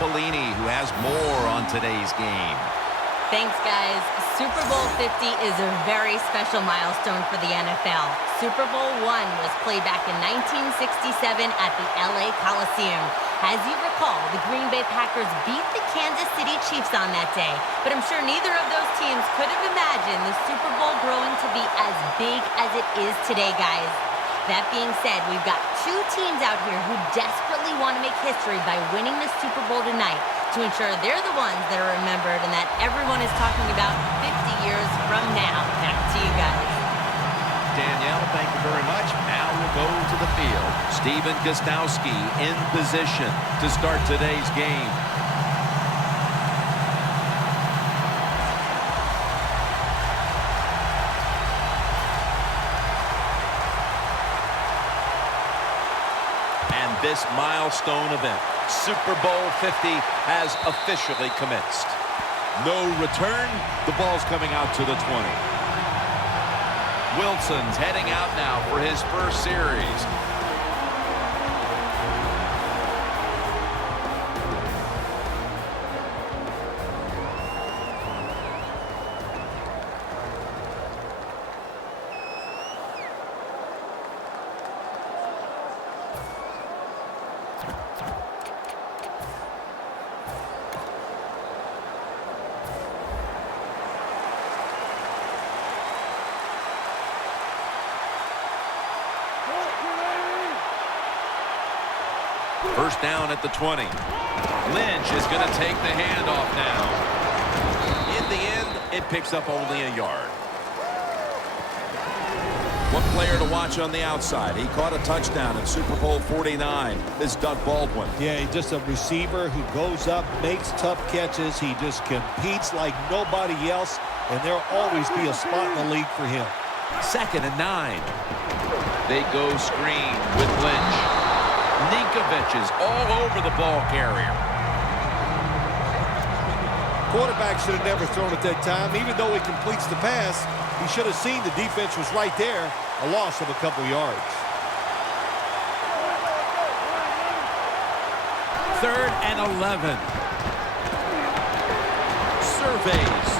Bellini, who has more on today's game. Thanks, guys. Super Bowl 50 is a very special milestone for the NFL. Super Bowl I was played back in 1967 at the LA Coliseum. As you recall, the Green Bay Packers beat the Kansas City Chiefs on that day. But I'm sure neither of those teams could have imagined the Super Bowl growing to be as big as it is today, guys. That being said, we've got two teams out here who desperately want to make history by winning the Super Bowl tonight to ensure they're the ones that are remembered and that everyone is talking about 50 years from now. Back to you guys. Danielle, thank you very much. Now we'll go to the field. Steven Gostowski in position to start today's game. And this milestone event, Super Bowl 50, has officially commenced. No return. The ball's coming out to the 20. Wilson's heading out now for his first series. First down at the 20. Lynch is going to take the handoff now. In the end, it picks up only a yard. One player to watch on the outside. He caught a touchdown in Super Bowl 49. Is Doug Baldwin. Yeah, he's just a receiver who goes up, makes tough catches. He just competes like nobody else, and there'll always be a spot in the league for him. 2nd and 9. They go screen with Lynch. Ninkovich is all over the ball carrier. Quarterback should have never thrown at that time. Even though he completes the pass, he should have seen the defense was right there. A loss of a couple yards. 3rd and 11. Surveys.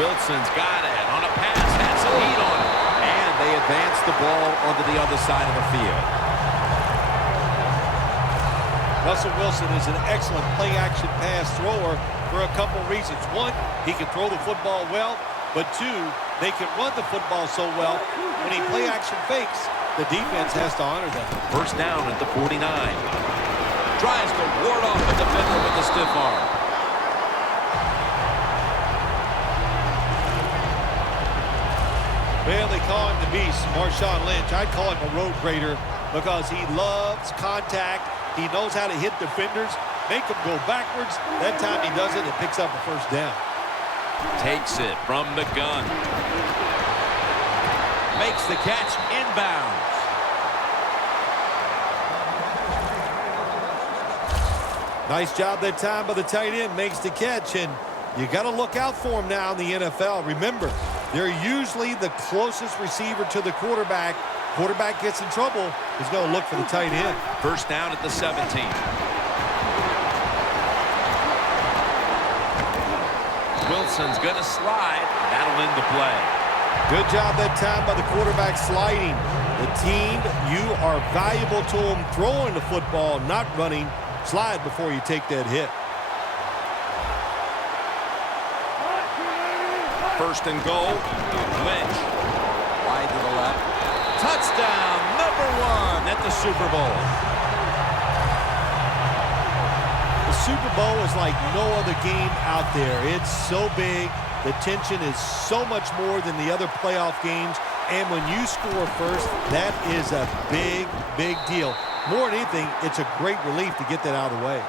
Wilson's got it on a pass. Had some heat on it. And they advance the ball onto the other side of the field. Russell Wilson is an excellent play-action pass thrower for a couple reasons. One, he can throw the football well, but two, they can run the football so well, when he play-action fakes, the defense has to honor that. First down at the 49. Tries to ward off the defender with the stiff arm. Well, they call him the beast, Marshawn Lynch. I'd call him a road grader because he loves contact. He knows how to hit defenders, make them go backwards. That time he does it, it picks up a first down. Takes it from the gun. Makes the catch inbounds. Nice job that time by the tight end. Makes the catch, and you got to look out for him now in the NFL. Remember, they're usually the closest receiver to the quarterback. Quarterback gets in trouble, he's going to look for the tight end. First down at the 17. Wilson's going to slide. That'll end the play. Good job that time by the quarterback sliding. The team, you are valuable to them throwing the football, not running. Slide before you take that hit. First and goal. Lynch. Wide to the left. Touchdown, #1 at the Super Bowl. The Super Bowl is like no other game out there. It's so big. The tension is so much more than the other playoff games. And when you score first, that is a big, big deal. More than anything, it's a great relief to get that out of the way.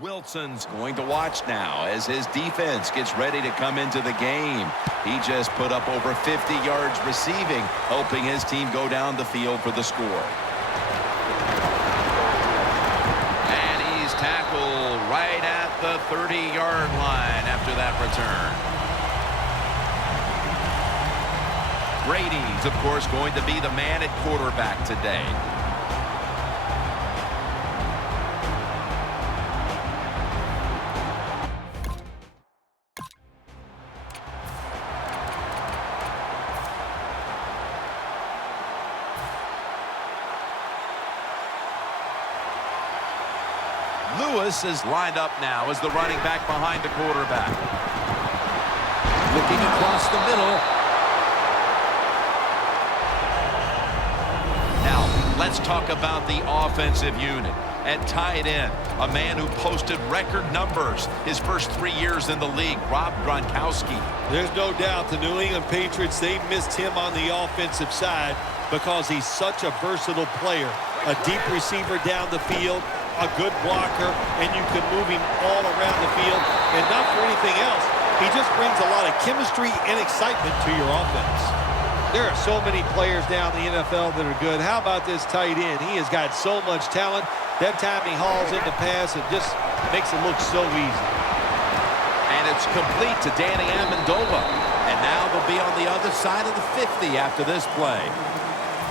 Wilson's going to watch now as his defense gets ready to come into the game. He just put up over 50 yards receiving, helping his team go down the field for the score. And he's tackled right at the 30-yard line after that return. Brady's, of course, going to be the man at quarterback today. Lewis is lined up now as the running back behind the quarterback. Looking across the middle. Now, let's talk about the offensive unit. At tight end, a man who posted record numbers his first 3 years in the league, Rob Gronkowski. There's no doubt the New England Patriots, they missed him on the offensive side because he's such a versatile player. A deep receiver down the field, a good blocker, and you can move him all around the field. And not for anything else, he just brings a lot of chemistry and excitement to your offense. There are so many players down in the NFL that are good. How about this tight end? He has got so much talent. That time he hauls in the pass, it just makes it look so easy. And it's complete to Danny Amendola. And now they'll be on the other side of the 50 after this play.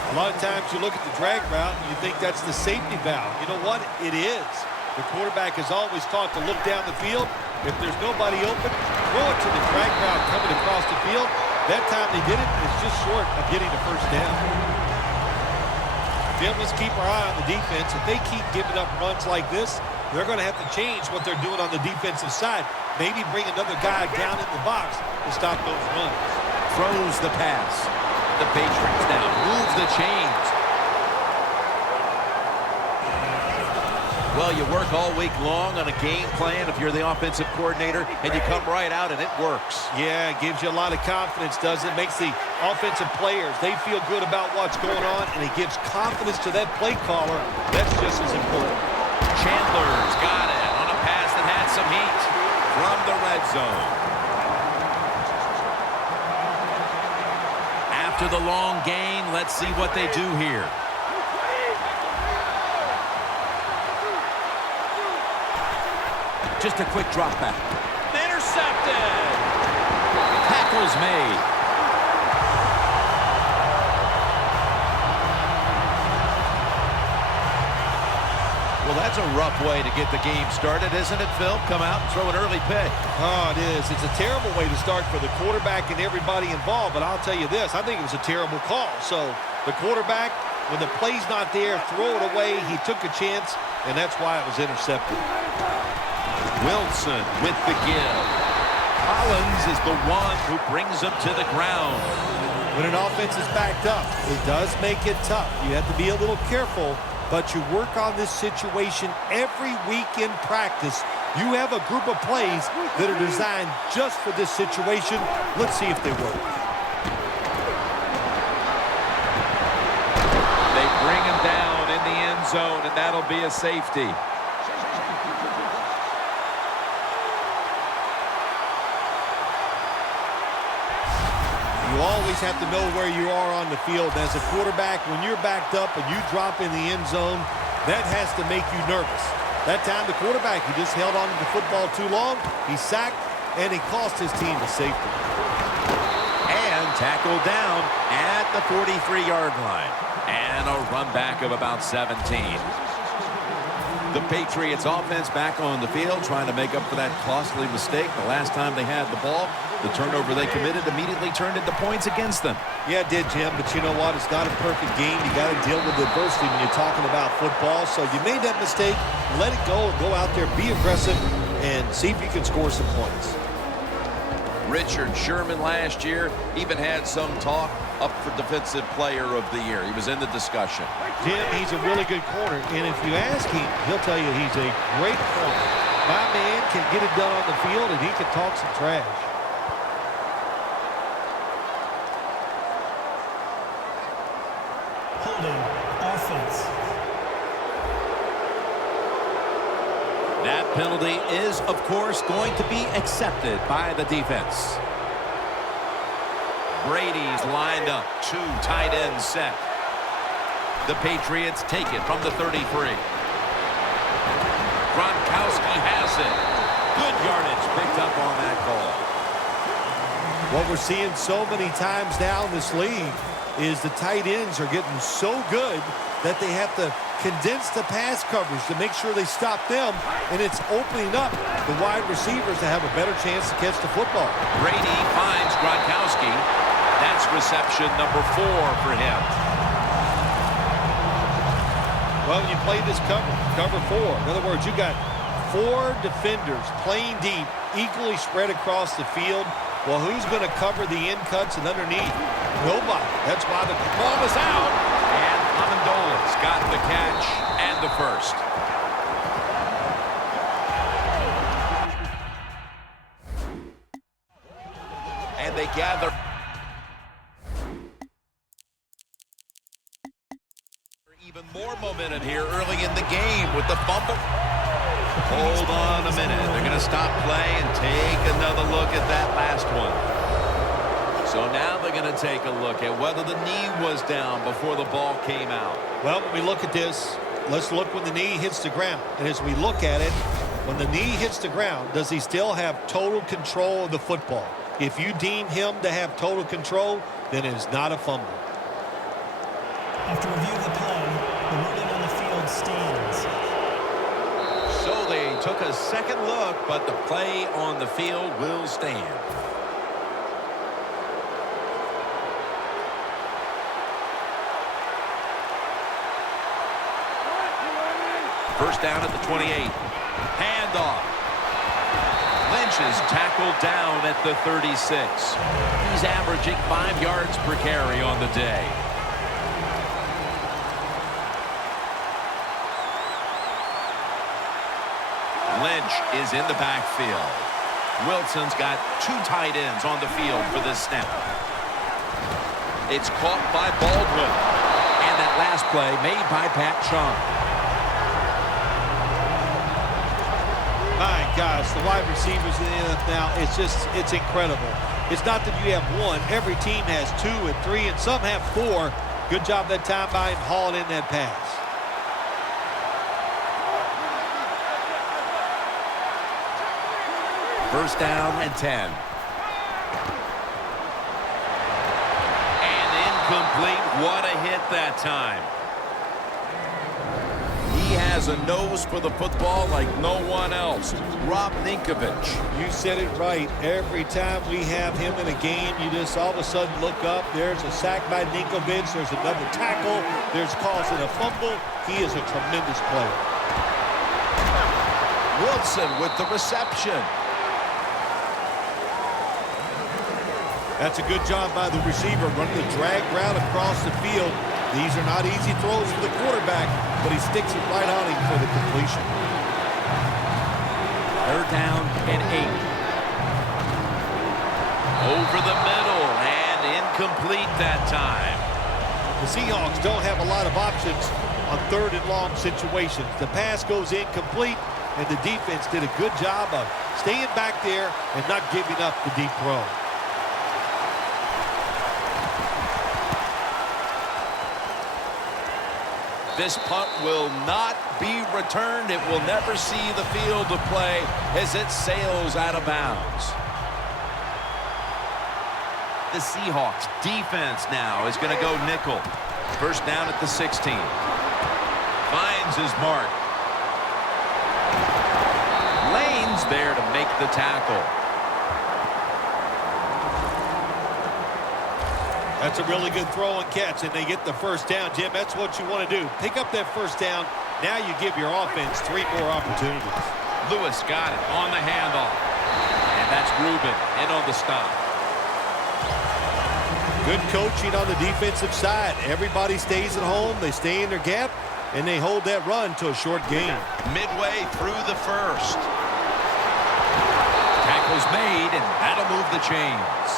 A lot of times you look at the drag route and you think that's the safety valve. You know what? It is. The quarterback is always taught to look down the field. If there's nobody open, throw it to the drag route coming across the field. That time they did it, it's just short of getting the first down. Then let's keep our eye on the defense. If they keep giving up runs like this, they're going to have to change what they're doing on the defensive side. Maybe bring another guy down in the box to stop those runs. Throws the pass. The Patriots now move the chains. Well, you work all week long on a game plan if you're the offensive coordinator, and you come right out and it works. Yeah, it gives you a lot of confidence, doesn't it? Makes the offensive players, they feel good about what's going on, and it gives confidence to that play caller. That's just as important. Chandler's got it on a pass that had some heat from the red zone. After the long gain, let's see what they do here. Just a quick drop back. Intercepted. Tackle's made. Well, that's a rough way to get the game started, isn't it, Phil? Come out and throw an early pick. Oh, it is. It's a terrible way to start for the quarterback and everybody involved, but I'll tell you this, I think it was a terrible call. So the quarterback, when the play's not there, throw it away. He took a chance, and that's why it was intercepted. Wilson with the give. Collins is the one who brings him to the ground. When an offense is backed up, it does make it tough. You have to be a little careful. But you work on this situation every week in practice. You have a group of plays that are designed just for this situation. Let's see if they work. They bring him down in the end zone, and that'll be a safety. You always have to know where you are on the field. As a quarterback, when you're backed up and you drop in the end zone, that has to make you nervous. That time, the quarterback, he just held on to the football too long. He sacked, and he cost his team the safety. And tackled down at the 43-yard line. And a run back of about 17. The Patriots offense back on the field, trying to make up for that costly mistake. The last time they had the ball, the turnover they committed immediately turned into points against them. Yeah, it did, Jim, but you know what? It's not a perfect game. You got to deal with adversity when you're talking about football. So you made that mistake, let it go, and go out there, be aggressive, and see if you can score some points. Richard Sherman last year even had some talk up for Defensive Player of the Year. He was in the discussion. Jim, he's a really good corner, and if you ask him, he'll tell you he's a great corner. My man can get it done on the field, and he can talk some trash. Holding offense. That penalty is, of course, going to be accepted by the defense. Brady's lined up. 2 tight ends set. The Patriots take it from the 33. Gronkowski has it. Good yardage picked up on that call. What we're seeing so many times now in this league is the tight ends are getting so good that they have to condense the pass coverage to make sure they stop them, and it's opening up the wide receivers to have a better chance to catch the football. Brady finds Gronkowski. That's reception number 4 for him. Well, when you play this cover 4, in other words, you got 4 defenders playing deep, equally spread across the field. Well, who's going to cover the end cuts and underneath? Nobody. That's why the ball is out. And Amendola's got the catch and the first. And they gather. Even more momentum here early in the game with the fumble. Hold on a minute. They're going to stop play and take another look at that last one. So now they're going to take a look at whether the knee was down before the ball came out. Well, when we look at this, let's look when the knee hits the ground. And as we look at it, when the knee hits the ground, does he still have total control of the football? If you deem him to have total control, then it is not a fumble. After review of the play, the ruling on the field stands. So they took a second look, but the play on the field will stand. First down at the 28. Handoff. Lynch is tackled down at the 36. He's averaging 5 yards per carry on the day. Lynch is in the backfield. Wilson's got 2 tight ends on the field for this snap. It's caught by Baldwin. And that last play made by Pat Chung. My gosh, the wide receivers in the NFL, it's incredible. It's not that you have one. Every team has 2 and 3, and some have 4. Good job that time by him hauling in that pass. First down and 10. And incomplete. What a hit that time. He has a nose for the football like no one else. Rob Ninkovich. You said it right. Every time we have him in a game, you just all of a sudden look up. There's a sack by Ninkovich. There's another tackle. There's causing a fumble. He is a tremendous player. Wilson with the reception. That's a good job by the receiver, running the drag route across the field. These are not easy throws for the quarterback, but he sticks it right on him for the completion. Third down and 8. Over the middle and incomplete that time. The Seahawks don't have a lot of options on 3rd and long situations. The pass goes incomplete, and the defense did a good job of staying back there and not giving up the deep throw. This punt will not be returned. It will never see the field of play as it sails out of bounds. The Seahawks defense now is going to go nickel. First down at the 16. Finds his mark. Lane's there to make the tackle. That's a really good throw and catch, and they get the first down. Jim, that's what you want to do. Pick up that first down. Now you give your offense 3 more opportunities. Lewis got it on the handoff. And that's Rubin in on the stop. Good coaching on the defensive side. Everybody stays at home. They stay in their gap, and they hold that run to a short gain. Midway through the first. Tackle's made, and that'll move the chains.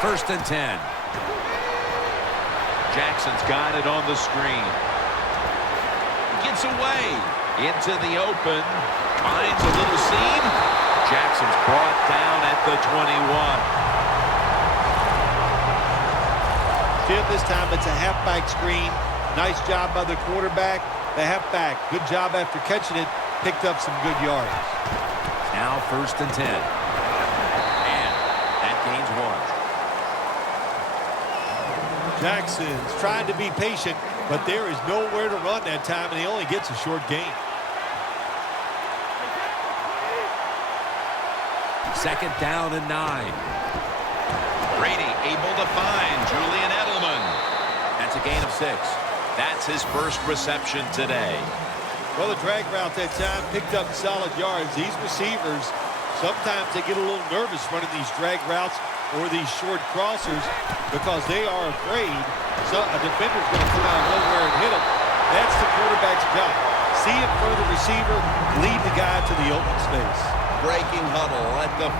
First and 10. Jackson's got it on the screen. Gets away into the open. Finds a little seam. Jackson's brought down at the 21. Jim, this time it's a halfback screen. Nice job by the quarterback. The halfback, good job after catching it. Picked up some good yards. Now first and 10. And that gains 1. Jackson's trying to be patient, but there is nowhere to run that time, and he only gets a short gain. Second down and 9. Brady able to find Julian Edelman. That's a gain of 6. That's his first reception today. Well, the drag route that time picked up solid yards. These receivers, sometimes they get a little nervous running these drag routes or these short crossers because they are afraid a defender's going to come out of nowhere and hit them. That's the quarterback's job. See it for the receiver, lead the guy to the open space. Breaking huddle at the 5.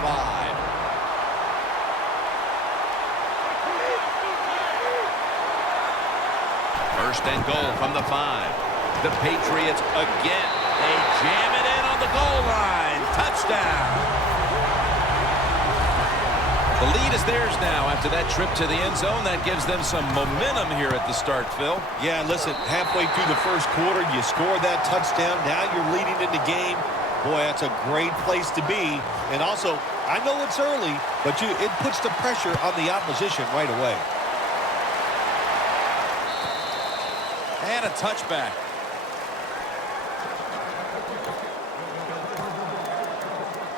First and goal from the 5. The Patriots again. They jam it in on the goal line. Touchdown. The lead is theirs now after that trip to the end zone. That gives them some momentum here at the start, Phil. Yeah, listen, halfway through the first quarter, you score that touchdown. Now you're leading in the game. Boy, that's a great place to be. And also, I know it's early, but it puts the pressure on the opposition right away. And a touchback.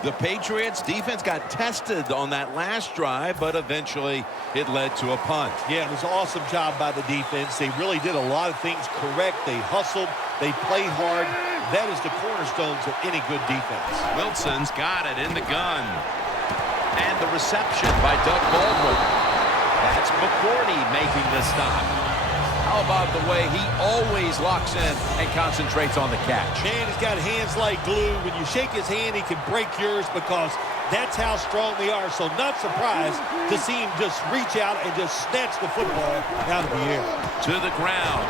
The Patriots defense got tested on that last drive, but eventually it led to a punt. Yeah, it was an awesome job by the defense. They really did a lot of things correct. They hustled. They played hard. That is the cornerstones of any good defense. Wilson's got it in the gun. And the reception by Doug Baldwin. That's McCourty making the stop. How about the way he always locks in and concentrates on the catch? Man, he's got hands like glue. When you shake his hand, he can break yours because that's how strong they are. So not surprised to see him just reach out and just snatch the football out of the air. To the ground.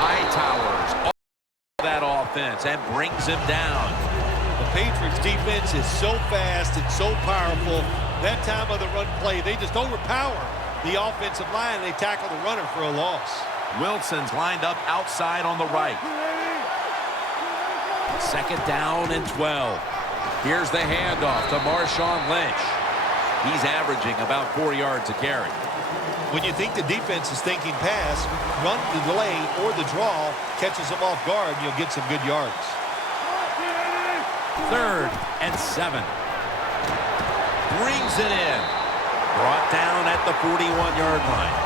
High towers all that offense and brings him down. The Patriots defense is so fast and so powerful. That time of the run play, they just overpower the offensive line. They tackle the runner for a loss. Wilson's lined up outside on the right. Second down and 12. Here's the handoff to Marshawn Lynch. He's averaging about 4 yards a carry. When you think the defense is thinking pass, run the delay or the draw catches them off guard, you'll get some good yards. Third and 7. Brings it in. Brought down at the 41-yard line.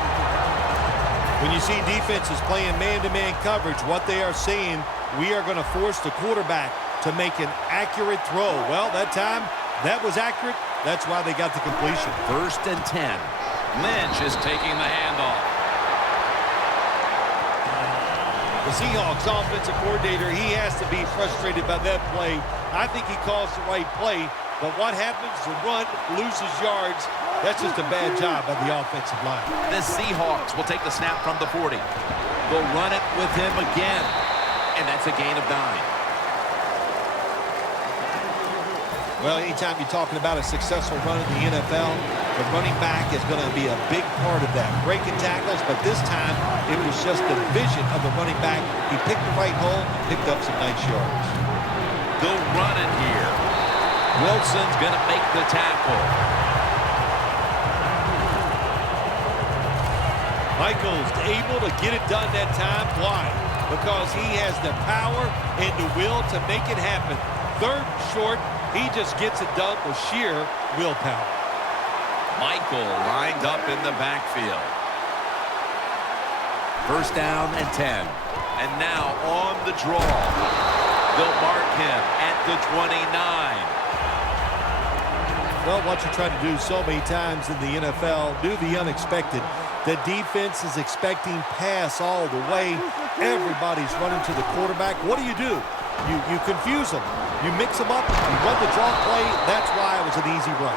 When you see defenses playing man-to-man coverage, what they are saying, we are going to force the quarterback to make an accurate throw. Well, that time, that was accurate. That's why they got the completion. First and 10. Lynch is taking the handoff. The Seahawks offensive coordinator, he has to be frustrated by that play. I think he calls the right play, but what happens? The run loses yards. That's just a bad job by the offensive line. The Seahawks will take the snap from the 40. They'll run it with him again, and that's a gain of 9. Well, anytime you're talking about a successful run in the NFL, the running back is going to be a big part of that. Breaking tackles, but this time it was just the vision of the running back. He picked the right hole, picked up some nice yards. They'll run it here. Wilson's going to make the tackle. Michael's able to get it done that time. Why? Because he has the power and the will to make it happen. Third and short, he just gets it done with sheer willpower. Michael lined up in the backfield. First down and 10. And now on the draw. They'll mark him at the 29. Well, what you're trying to do so many times in the NFL, do the unexpected. The defense is expecting pass all the way. Everybody's running to the quarterback. What do? You confuse them. You mix them up. You run the draw play. That's why it was an easy run.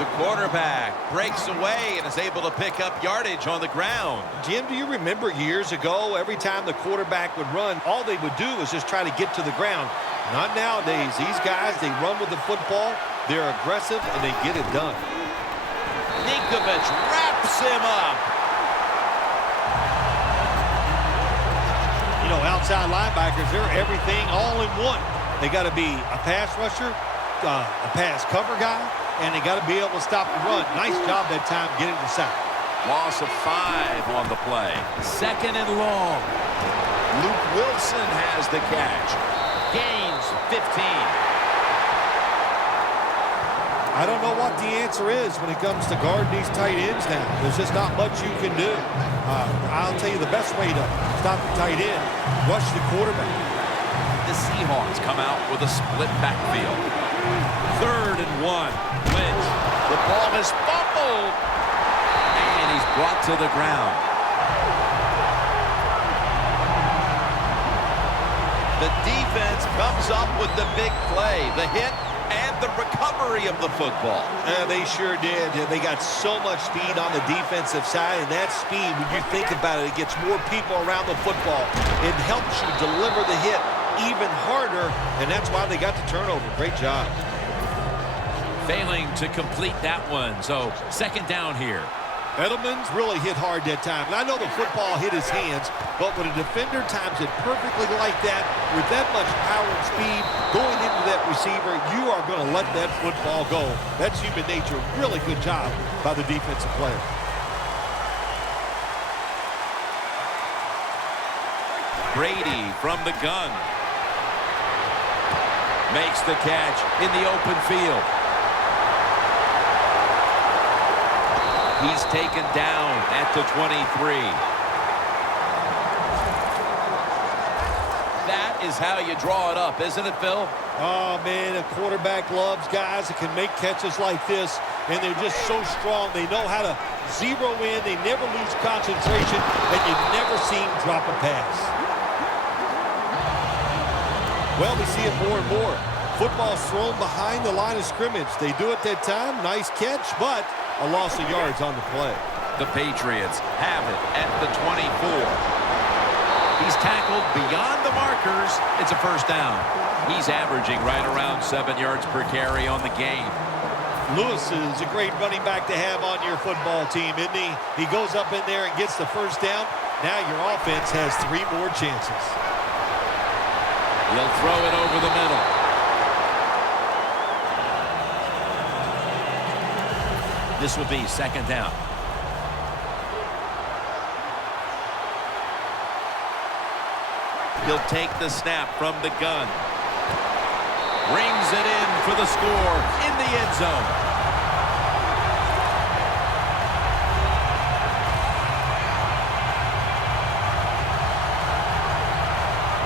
The quarterback breaks away and is able to pick up yardage on the ground. Jim, do you remember years ago, every time the quarterback would run, all they would do was just try to get to the ground? Not nowadays. These guys, they run with the football, they're aggressive, and they get it done. Ninkovich wraps him up. You know, outside linebackers, they're everything all in one. They got to be a pass rusher, a pass cover guy, and they got to be able to stop the run. Nice job that time getting the sack. Loss of 5 on the play. 2nd and long. Luke Wilson has the catch. Gains 15. I don't know what the answer is when it comes to guarding these tight ends now. There's just not much you can do. I'll tell you the best way to stop the tight end, rush the quarterback. The Seahawks come out with a split backfield. 3rd and 1. Lynch. The ball is fumbled. And he's brought to the ground. The defense comes up with the big play. The hit and the recovery of the football. They sure did. They got so much speed on the defensive side, and that speed, when you think about it, it gets more people around the football. It helps you deliver the hit even harder, and that's why they got the turnover. Great job. Failing to complete that one, so 2nd down here. Edelman's really hit hard that time. And I know the football hit his hands, but when a defender times it perfectly like that, with that much power and speed going into that receiver, you are going to let that football go. That's human nature. Really good job by the defensive player. Brady from the gun. Makes the catch in the open field. He's taken down at the 23. That is how you draw it up, isn't it, Phil? Oh, man, a quarterback loves guys that can make catches like this, and they're just so strong. They know how to zero in. They never lose concentration, and you never see them drop a pass. Well, we see it more and more. Football's thrown behind the line of scrimmage. They do it that time. Nice catch, but a loss of yards on the play. The Patriots have it at the 24. He's tackled beyond the markers. It's a 1st down. He's averaging right around 7 yards per carry on the game. Lewis is a great running back to have on your football team, isn't he? He goes up in there and gets the 1st down. Now your offense has 3 more chances. He'll throw it over the middle. This will be 2nd down. He'll take the snap from the gun. Brings it in for the score in the end zone.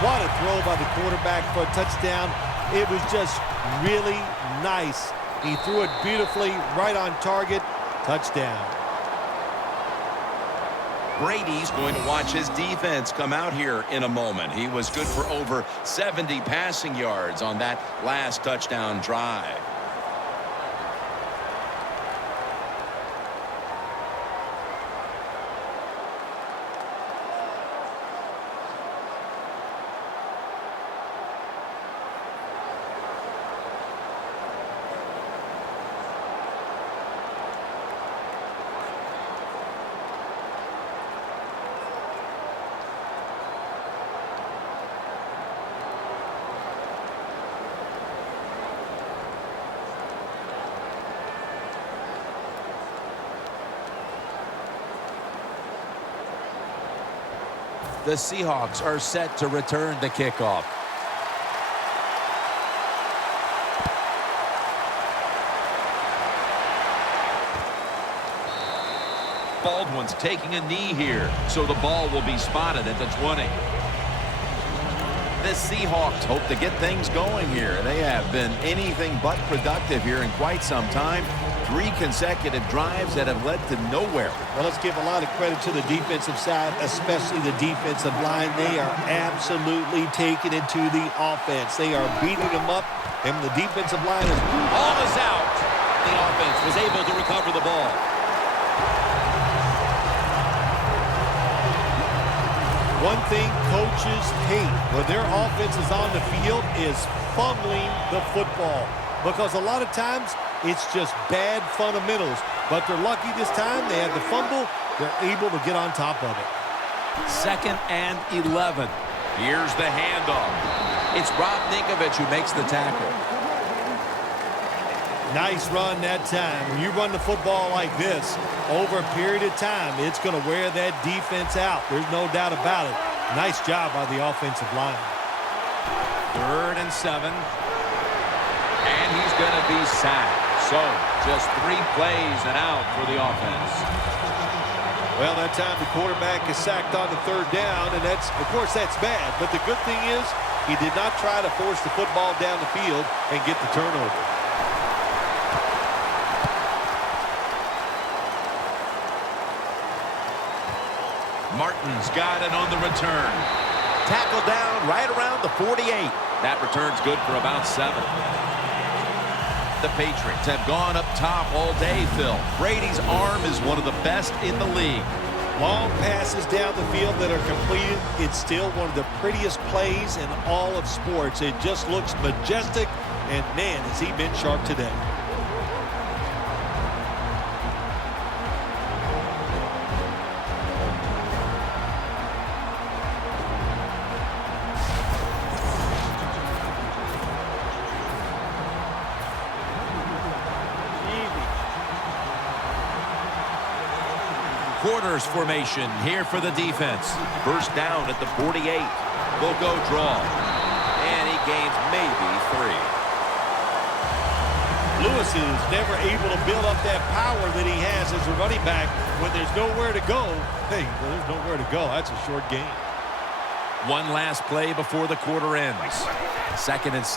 What a throw by the quarterback for a touchdown. It was just really nice. He threw it beautifully, right on target. Touchdown. Brady's going to watch his defense come out here in a moment. He was good for over 70 passing yards on that last touchdown drive. The Seahawks are set to return the kickoff. Baldwin's taking a knee here, so the ball will be spotted at the 20. The Seahawks hope to get things going here. They have been anything but productive here in quite some time. 3 consecutive drives that have led to nowhere. Well, let's give a lot of credit to the defensive side, especially the defensive line. They are absolutely taking it to the offense. They are beating them up, and the defensive line is... Ball is out. The offense was able to recover the ball. One thing coaches hate when their offense is on the field is fumbling the football. Because a lot of times, it's just bad fundamentals. But they're lucky this time. They had the fumble. They're able to get on top of it. 2nd and 11. Here's the handoff. It's Rob Ninkovich who makes the tackle. Nice run that time. When you run the football like this, over a period of time, it's going to wear that defense out. There's no doubt about it. Nice job by the offensive line. 3rd and 7. And he's going to be sacked. So, just 3 plays and out for the offense. Well, that time the quarterback is sacked on the 3rd down, and that's, of course, that's bad. But the good thing is he did not try to force the football down the field and get the turnover. Martin's got it on the return. Tackle down right around the 48. That return's good for about 7. The Patriots have gone up top all day, Phil. Brady's arm is one of the best in the league. Long passes down the field that are completed. It's still one of the prettiest plays in all of sports. It just looks majestic, and man, has he been sharp today. Quarters formation here for the defense. First down at the 48. They'll go draw. And he gains maybe 3. Lewis is never able to build up that power that he has as a running back when there's nowhere to go. Hey, there's nowhere to go. That's a short game. One last play before the quarter ends. 2nd and 6.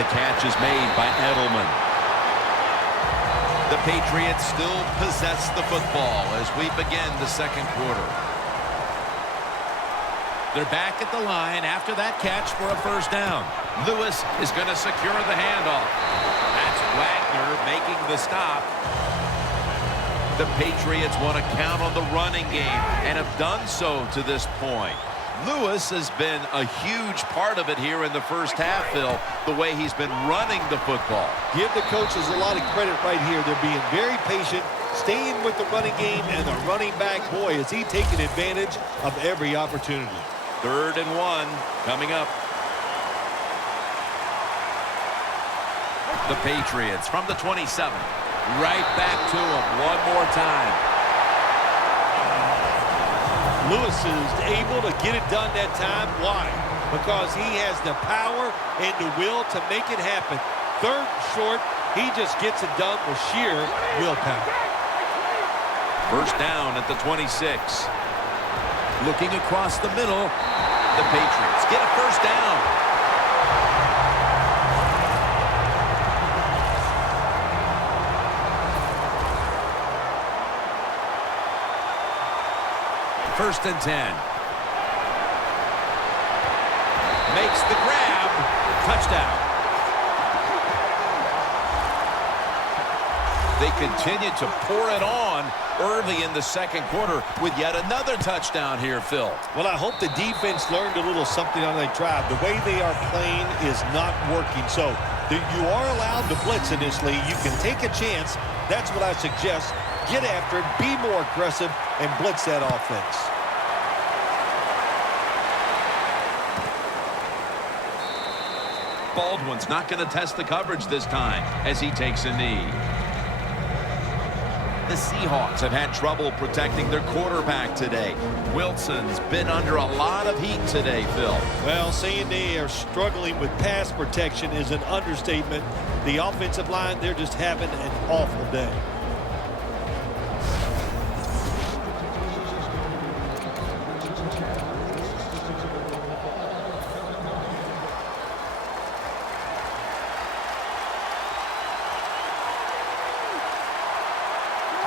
The catch is made by Edelman. The Patriots still possess the football as we begin the 2nd quarter. They're back at the line after that catch for a first down. Lewis is going to secure the handoff. That's Wagner making the stop. The Patriots want to count on the running game and have done so to this point. Lewis has been a huge part of it here in the first half, Phil, the way he's been running the football. Give the coaches a lot of credit right here. They're being very patient, staying with the running game, and the running back, boy, is he taking advantage of every opportunity. 3rd and 1 coming up. The Patriots from the 27. Right back to him one more time. Lewis is able to get it done that time. Why? Because he has the power and the will to make it happen. 3rd and short, he just gets it done with sheer willpower. First down at the 26. Looking across the middle, the Patriots get a first down. First and 10. Makes the grab. Touchdown. They continue to pour it on early in the 2nd quarter with yet another touchdown here, Phil. Well, I hope the defense learned a little something on that drive. The way they are playing is not working. So you are allowed to blitz in this league. You can take a chance. That's what I suggest. Get after it, be more aggressive, and blitz that offense. Baldwin's not going to test the coverage this time as he takes a knee. The Seahawks have had trouble protecting their quarterback today. Wilson's been under a lot of heat today, Phil. Well, saying they are struggling with pass protection is an understatement. The offensive line, they're just having an awful day.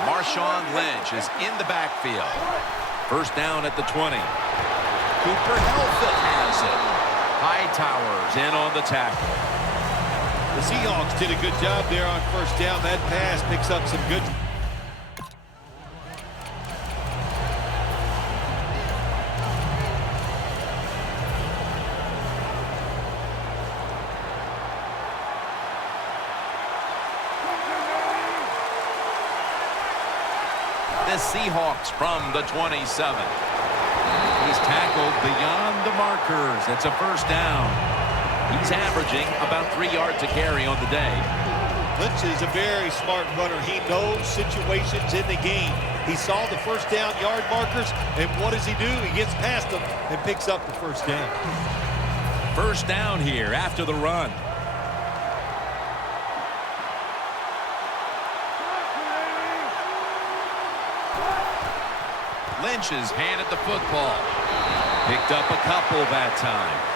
Marshawn Lynch is in the backfield. First down at the 20. Cooper Helfet has it. Hightower's in on the tackle. The Seahawks did a good job there on first down. That pass picks up some good. The Seahawks from the 27. He's tackled beyond the markers. It's a first down. He's averaging about 3 yards a carry on the day. Lynch is a very smart runner. He knows situations in the game. He saw the first down yard markers, and what does he do? He gets past them and picks up the first down. First down here after the run. Lynch has handed the football. Picked up a couple that time.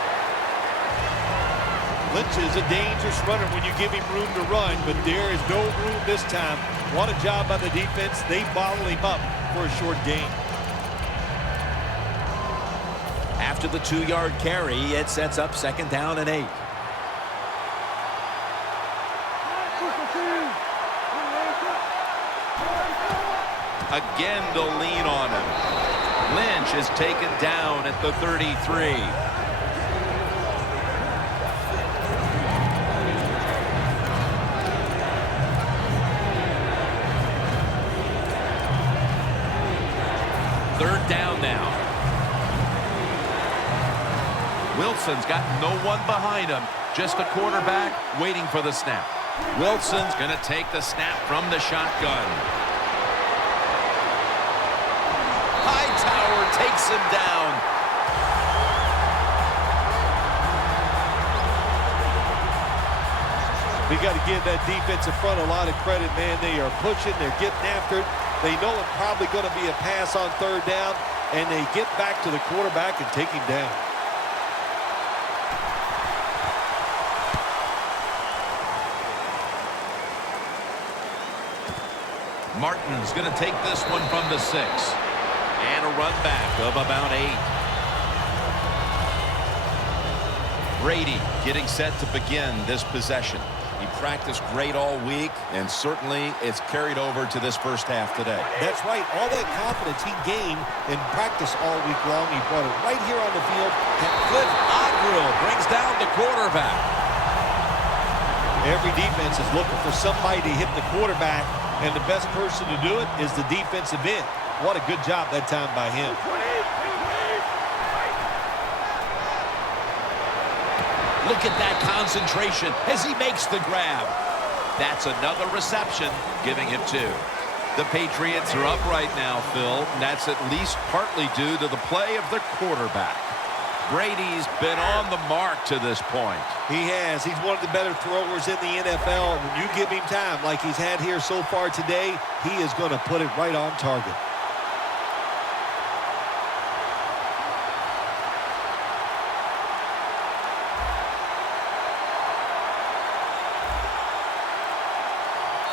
Lynch is a dangerous runner when you give him room to run, but there is no room this time. What a job by the defense. They bottle him up for a short gain. After the 2-yard carry, it sets up second down and 8. Again to lean on him. Lynch is taken down at the 33. Third down now. Wilson's got no one behind him. Just the quarterback waiting for the snap. Wilson's going to take the snap from the shotgun. Hightower takes him down. We got to give that defensive front a lot of credit, man. They are pushing. They're getting after it. They know it's probably going to be a pass on third down, and they get back to the quarterback and take him down. Martin's going to take this one from the 6. And a run back of about 8. Brady getting set to begin this possession. He practiced great all week, and certainly it's carried over to this first half today. That's right. All that confidence he gained in practice all week long, he brought it right here on the field. And Cliff Ogrill brings down the quarterback. Every defense is looking for somebody to hit the quarterback, and the best person to do it is the defensive end. What a good job that time by him. Look at that concentration as he makes the grab. That's another reception, giving him 2. The Patriots are up right now, Phil. And that's at least partly due to the play of the quarterback. Brady's been on the mark to this point. He has. He's one of the better throwers in the NFL. When you give him time like he's had here so far today, he is going to put it right on target.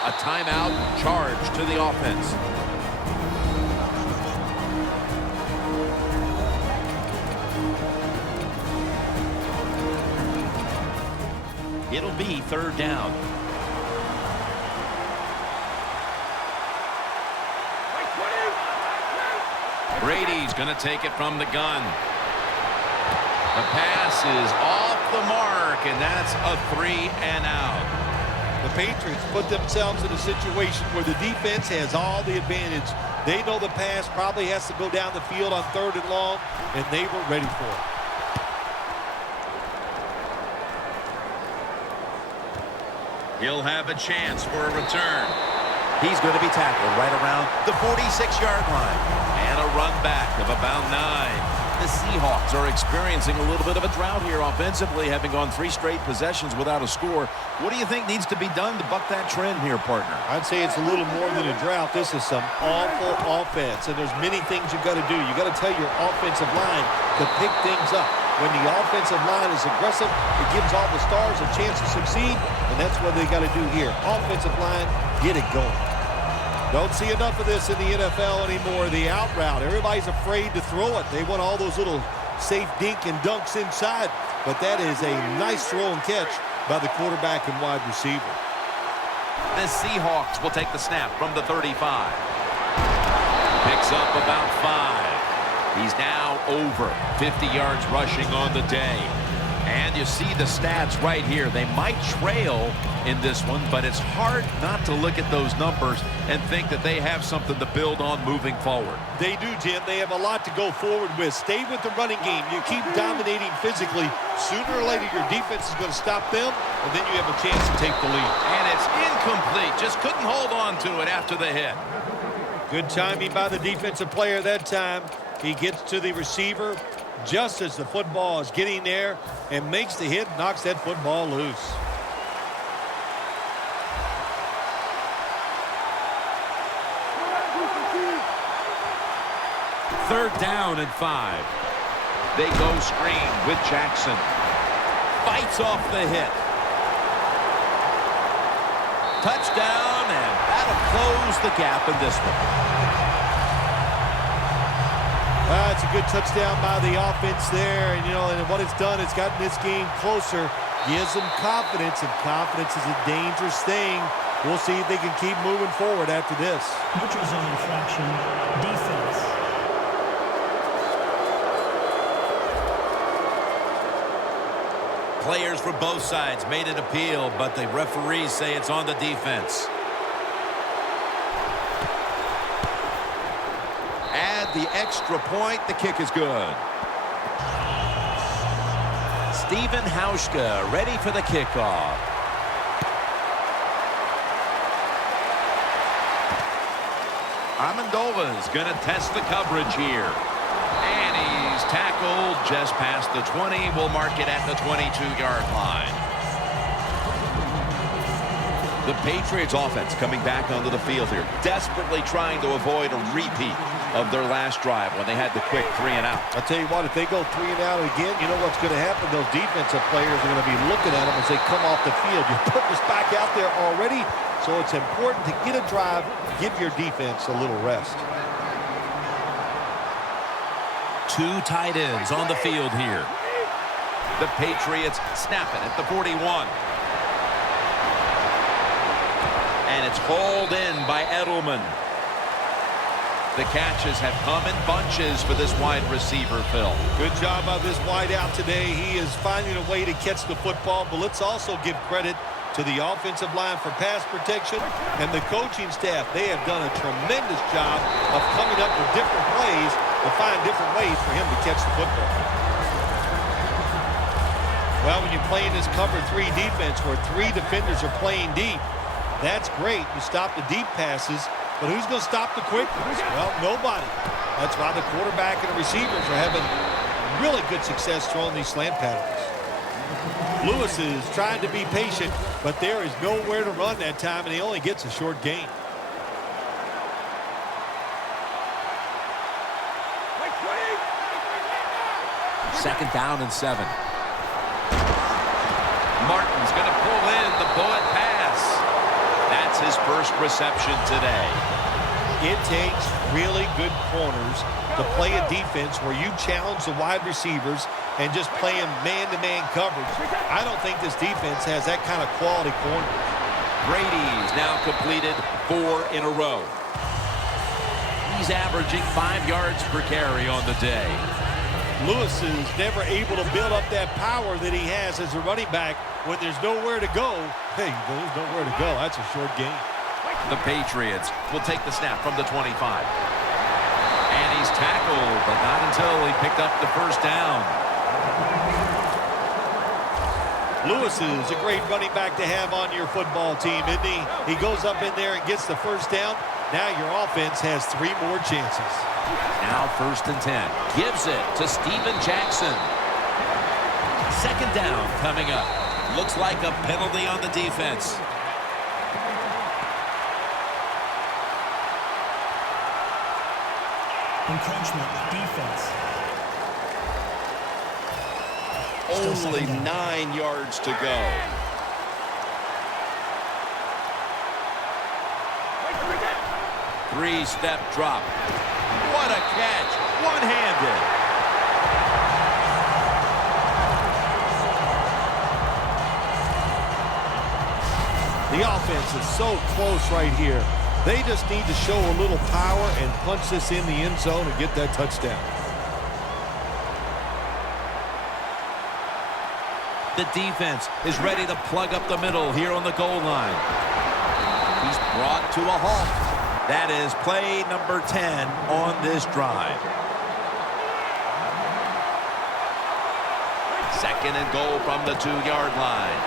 A timeout charge to the offense. It'll be third down. Brady's going to take it from the gun. The pass is off the mark, and that's a 3 and out. The Patriots put themselves in a situation where the defense has all the advantage. They know the pass probably has to go down the field on 3rd and long, and they were ready for it. He'll have a chance for a return. He's going to be tackled right around the 46-yard line. And a run back of about 9. The Seahawks are experiencing a little bit of a drought here offensively, having gone 3 straight possessions without a score. What do you think needs to be done to buck that trend here, partner? I'd say it's a little more than a drought. This is some awful offense, and there's many things you've got to do. You've got to tell your offensive line to pick things up. When the offensive line is aggressive, it gives all the stars a chance to succeed, and that's what they got to do here. Offensive line, get it going. Don't see enough of this in the NFL anymore. The out route, everybody's afraid to throw it. They want all those little safe dink and dunks inside, but that is a nice throw and catch by the quarterback and wide receiver. The Seahawks will take the snap from the 35. Picks up about 5. He's now over 50 yards rushing on the day. And you see the stats right here. They might trail in this one, but it's hard not to look at those numbers and think that they have something to build on moving forward. They do, Jim. They have a lot to go forward with. Stay with the running game. You keep dominating physically. Sooner or later, your defense is going to stop them, and then you have a chance to take the lead. And it's incomplete. Just couldn't hold on to it after the hit. Good timing by the defensive player that time. He gets to the receiver just as the football is getting there and makes the hit, knocks that football loose. Third down and 5. They go screen with Jackson. Fights off the hit. Touchdown, and that'll close the gap in this one. It's a good touchdown by the offense there. And, you know, and what it's done, it's gotten this game closer. Gives them confidence, and confidence is a dangerous thing. We'll see if they can keep moving forward after this. Neutral zone infraction, defense. Players for both sides made an appeal, but the referees say it's on the defense. Add the extra point. The kick is good. Steven Hauschka ready for the kickoff. Amendova's going to test the coverage here. And he's tackled just past the 20. We'll mark it at the 22-yard line. The Patriots offense coming back onto the field here, desperately trying to avoid a repeat of their last drive when they had the quick 3 and out. I'll tell you what, if they go 3 and out again, you know what's going to happen? Those defensive players are going to be looking at them as they come off the field. You put this back out there already, so it's important to get a drive, give your defense a little rest. 2 tight ends on the field here. The Patriots snapping at the 41. And it's hauled in by Edelman. The catches have come in bunches for this wide receiver, Phil. Good job by this wide out today. He is finding a way to catch the football, but let's also give credit to the offensive line for pass protection and the coaching staff. They have done a tremendous job of coming up with different plays to find different ways for him to catch the football. Well, when you play in this cover 3 defense where 3 defenders are playing deep, that's great. You stop the deep passes, but who's going to stop the quick ones? Well, nobody. That's why the quarterback and the receivers are having really good success throwing these slant patterns. Lewis is trying to be patient, but there is nowhere to run that time, and he only gets a short gain. Second down and 7. Martin's going to pull in the bullet pass. That's his first reception today. It takes really good corners to play a defense where you challenge the wide receivers and just play them man-to-man coverage. I don't think this defense has that kind of quality corners. Brady's now completed 4 in a row. He's averaging 5 yards per carry on the day. Lewis is never able to build up that power that he has as a running back when there's nowhere to go. Hey, there's nowhere to go. That's a short game. The Patriots will take the snap from the 25. And he's tackled, but not until he picked up the first down. Lewis is a great running back to have on your football team, isn't he? He goes up in there and gets the first down. Now your offense has 3 more chances. Now 1st and 10. Gives it to Steven Jackson. Second down coming up. Looks like a penalty on the defense. Encroachment, defense. Only 9 yards to go. Three-step drop. What a catch. One-handed. defense is so close right here. They just need to show a little power and punch this in the end zone and get that touchdown. The defense is ready to plug up the middle here on the goal line. He's brought to a halt. That is play number 10 on this drive. Second and goal from the 2-yard line.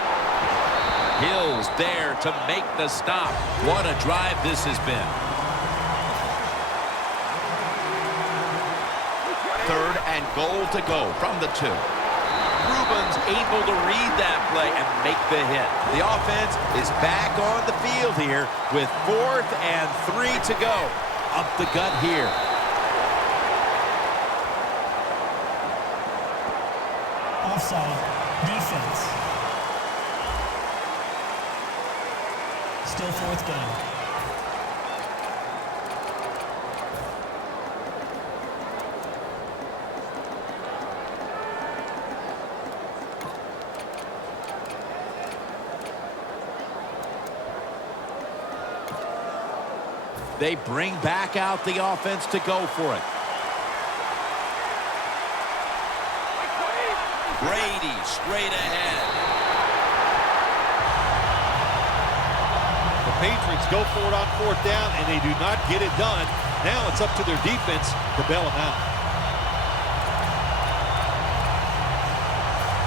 Hill's there to make the stop. What a drive this has been. Third and goal to go from the 2. Rubens able to read that play and make the hit. The offense is back on the field here with 4th and 3 to go. Up the gut here. Offside. Defense. Still 4th down. They bring back out the offense to go for it. Brady straight ahead. The Patriots go for it on 4th down, and they do not get it done. Now it's up to their defense to bail them out.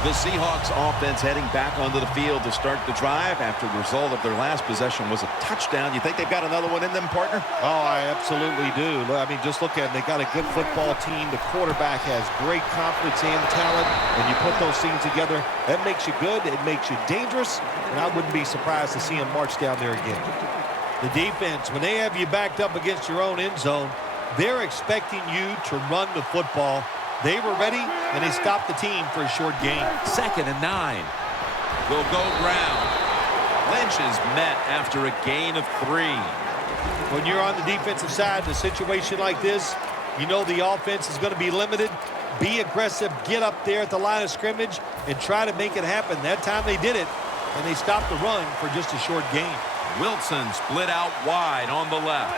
The Seahawks offense heading back onto the field to start the drive after the result of their last possession was a touchdown. You think they've got another one in them, partner? Oh, I absolutely do. I mean, just look at them. They got a good football team. The quarterback has great confidence and talent. When you put those things together, that makes you good. It makes you dangerous. And I wouldn't be surprised to see him march down there again. The defense, when they have you backed up against your own end zone, they're expecting you to run the football. They were ready, and they stopped the team for a short gain. 2nd and 9. Will go ground. Lynch is met after a gain of 3. When you're on the defensive side in a situation like this, you know the offense is going to be limited. Be aggressive, get up there at the line of scrimmage, and try to make it happen. That time they did it, and they stopped the run for just a short gain. Wilson split out wide on the left.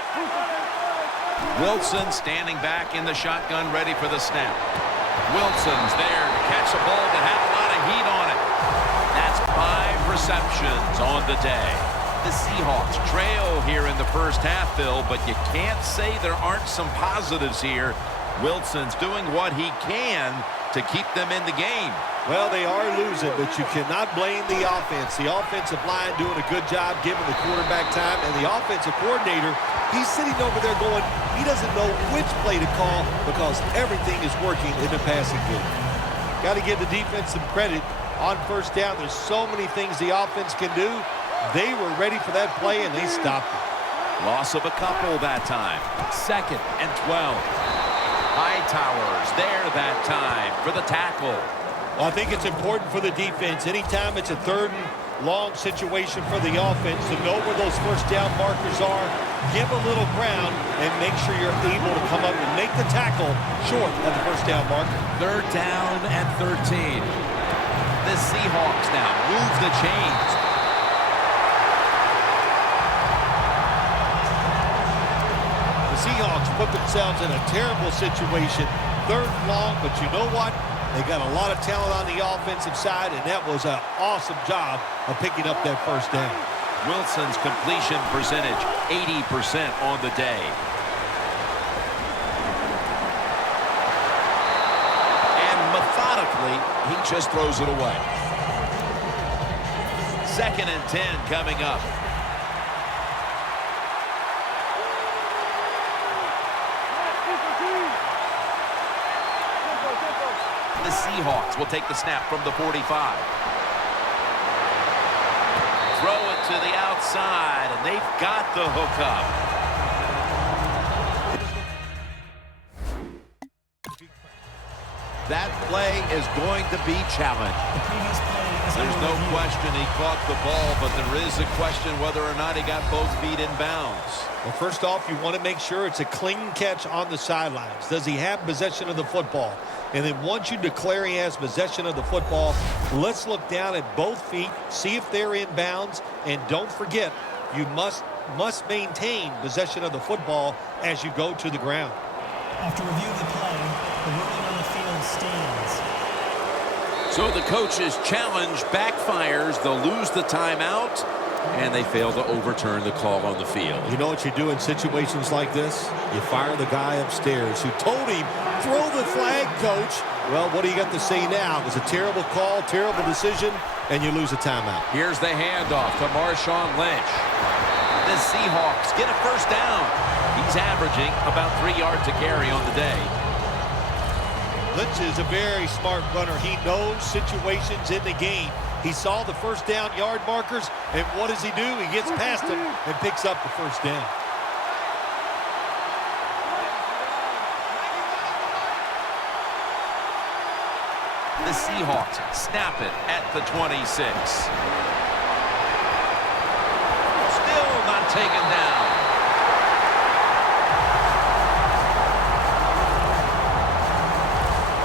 Wilson standing back in the shotgun, ready for the snap. Wilson's there to catch a ball that had a lot of heat on it. That's 5 receptions on the day. The Seahawks trail here in the first half, Bill, but you can't say there aren't some positives here. Wilson's doing what he can to keep them in the game. Well, they are losing, but you cannot blame the offense. The offensive line doing a good job giving the quarterback time, and the offensive coordinator, he's sitting over there going, he doesn't know which play to call because everything is working in the passing game. Got to give the defense some credit. On 1st down, there's so many things the offense can do. They were ready for that play, and they stopped it. Loss of a couple that time. 2nd and 12. Hightower's there that time for the tackle. Well, I think it's important for the defense. Anytime it's a 3rd and long situation for the offense to know where those 1st down markers are, give a little ground, and make sure you're able to come up and make the tackle short of the 1st down marker. 3rd down and 13. The Seahawks now move the chains. The Seahawks put themselves in a terrible situation. 3rd and long, but you know what? They got a lot of talent on the offensive side, and that was an awesome job of picking up that 1st down. Wilson's completion percentage, 80% on the day. And methodically, he just throws it away. 2nd and 10 coming up. The Seahawks will take the snap from the 45. Throw it to the outside, and they've got the hookup. That play is going to be challenged. The previous play is There's under no review. question he caught the ball, but there is a question whether or not he got both feet in bounds. Well, first off, you want to make sure it's a clean catch on the sidelines. Does he have possession of the football? And then once you declare he has possession of the football, let's look down at both feet, see if they're in bounds, and don't forget, you must maintain possession of the football as you go to the ground. After review of the play, the ruling on the field stands. So the coach's challenge backfires. They'll lose the timeout, and they fail to overturn the call on the field. You know what you do in situations like this? You fire the guy upstairs who told him, throw the flag, coach. Well, what do you got to say now? It was a terrible call, terrible decision, and you lose a timeout. Here's the handoff to Marshawn Lynch. The Seahawks get a first down. He's averaging about 3 yards a carry on the day. Lynch is a very smart runner. He knows situations in the game. He saw the first down yard markers, and what does he do? He gets past them and picks up the first down. The Seahawks snap it at the 26. Still not taken down.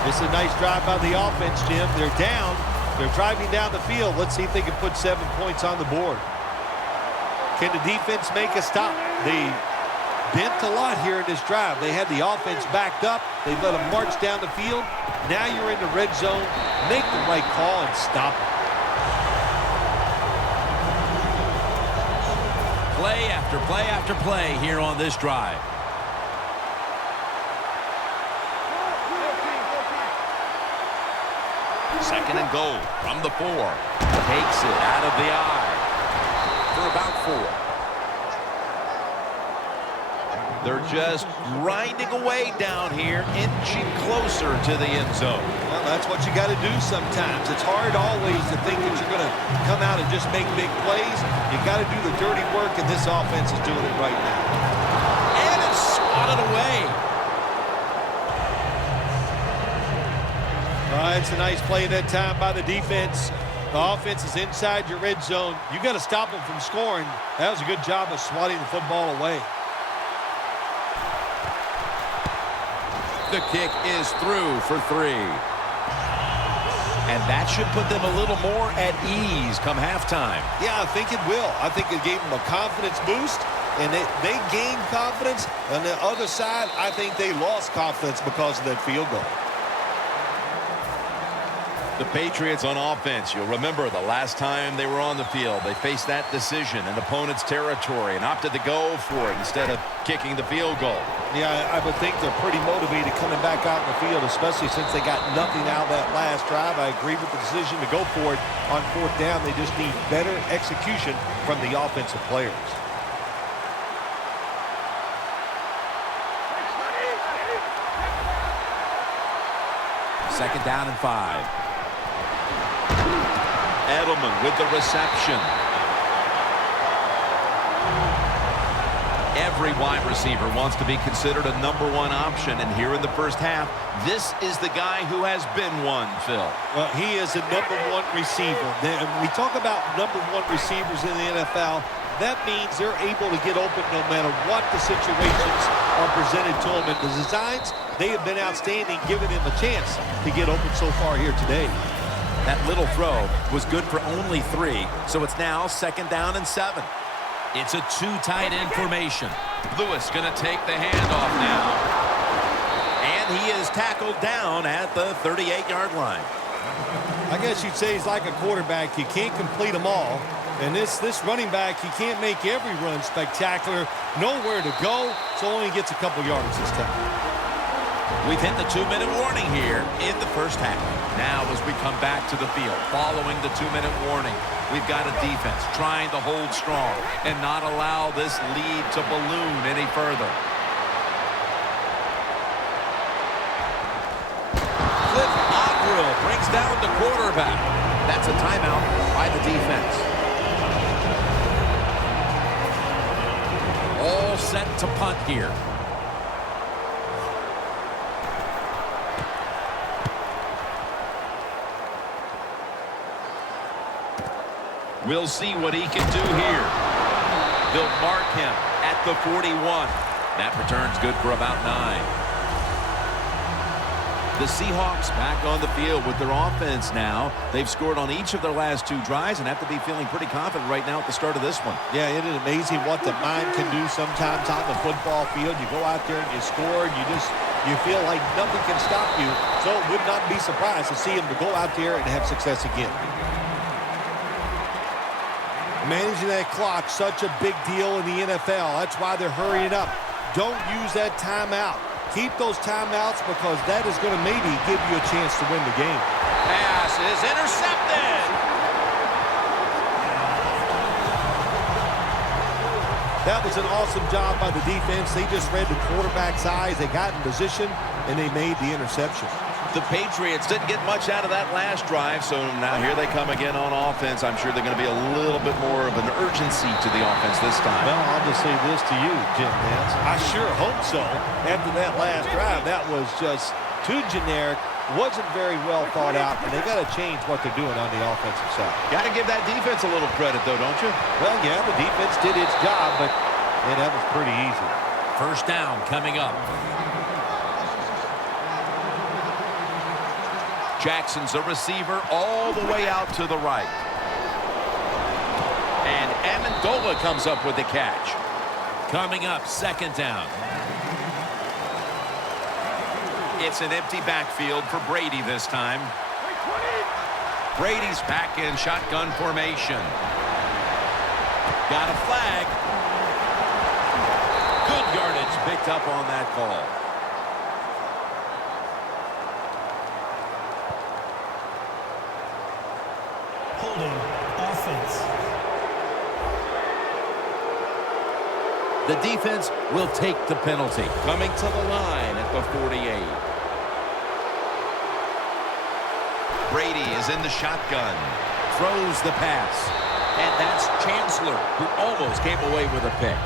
This is a nice drive by the offense, Jim. They're down. They're driving down the field. Let's see if they can put 7 points on the board. Can the defense make a stop? They bent a lot here in this drive. They had the offense backed up. They let them march down the field. Now you're in the red zone. Make the right call and stop it. Play after play after play here on this drive. Second and goal from the 4. Takes it out of the eye for about 4. They're just grinding away down here, inching closer to the end zone. Well, that's what you got to do sometimes. It's hard always to think that you're going to come out and just make big plays. You got to do the dirty work, and this offense is doing it right now. And it's swatted away. It's a nice play that time by the defense. The offense is inside your red zone. You got to stop them from scoring. That was a good job of swatting the football away. The kick is through for 3. And that should put them a little more at ease come halftime. Yeah, I think it will. I think it gave them a confidence boost, and they gained confidence. On the other side, I think they lost confidence because of that field goal. The Patriots on offense, you'll remember the last time they were on the field, they faced that decision in opponent's territory and opted to go for it instead of kicking the field goal. Yeah, I would think they're pretty motivated coming back out in the field, especially since they got nothing out of that last drive. I agree with the decision to go for it on 4th down. They just need better execution from the offensive players. Second down and 5. Edelman with the reception. Every wide receiver wants to be considered a #1 option, and here in the first half, this is the guy who has been one, Phil. Well, he is a #1 receiver. When we talk about #1 receivers in the NFL, that means they're able to get open no matter what the situations are presented to them. And the designs, they have been outstanding, giving him a chance to get open so far here today. That little throw was good for only 3, so it's now 2nd down and 7. It's a 2 tight end formation. Lewis going to take the handoff now. And he is tackled down at the 38-yard line. I guess you'd say he's like a quarterback. You can't complete them all. And this running back, he can't make every run spectacular. Nowhere to go, so only gets a couple yards this time. We've hit the 2-minute warning here in the first half. Now as we come back to the field, following the 2-minute warning, we've got a defense trying to hold strong and not allow this lead to balloon any further. Cliff Averill brings down the quarterback. That's a timeout by the defense. All set to punt here. We'll see what he can do here. They'll mark him at the 41. That return's good for about 9. The Seahawks back on the field with their offense now. They've scored on each of their last 2 drives and have to be feeling pretty confident right now at the start of this one. Yeah, it is amazing what the mind can do sometimes on the football field. You go out there and you score, and you feel like nothing can stop you. So it would not be surprised to see him to go out there and have success again. Managing that clock, such a big deal in the NFL. That's why they're hurrying up. Don't use that timeout. Keep those timeouts because that is going to maybe give you a chance to win the game. Pass is intercepted. That was an awesome job by the defense. They just read the quarterback's eyes. They got in position, and they made the interception. The Patriots didn't get much out of that last drive, so now here they come again on offense. I'm sure they're going to be a little bit more of an urgency to the offense this time. Well, I'll just say this to you, Jim Nance. I sure hope so. After that last drive, that was just too generic, wasn't very well thought out, and they got to change what they're doing on the offensive side. Got to give that defense a little credit, though, don't you? Well, yeah, the defense did its job, but man, that was pretty easy. First down coming up. Jackson's a receiver all the way out to the right. And Amendola comes up with the catch. Coming up, second down. It's an empty backfield for Brady this time. Brady's back in shotgun formation. Got a flag. Good yardage picked up on that call. Holding offense. The defense will take the penalty. Coming to the line at the 48. Brady is in the shotgun. Throws the pass. And that's Chancellor, who almost came away with a pick.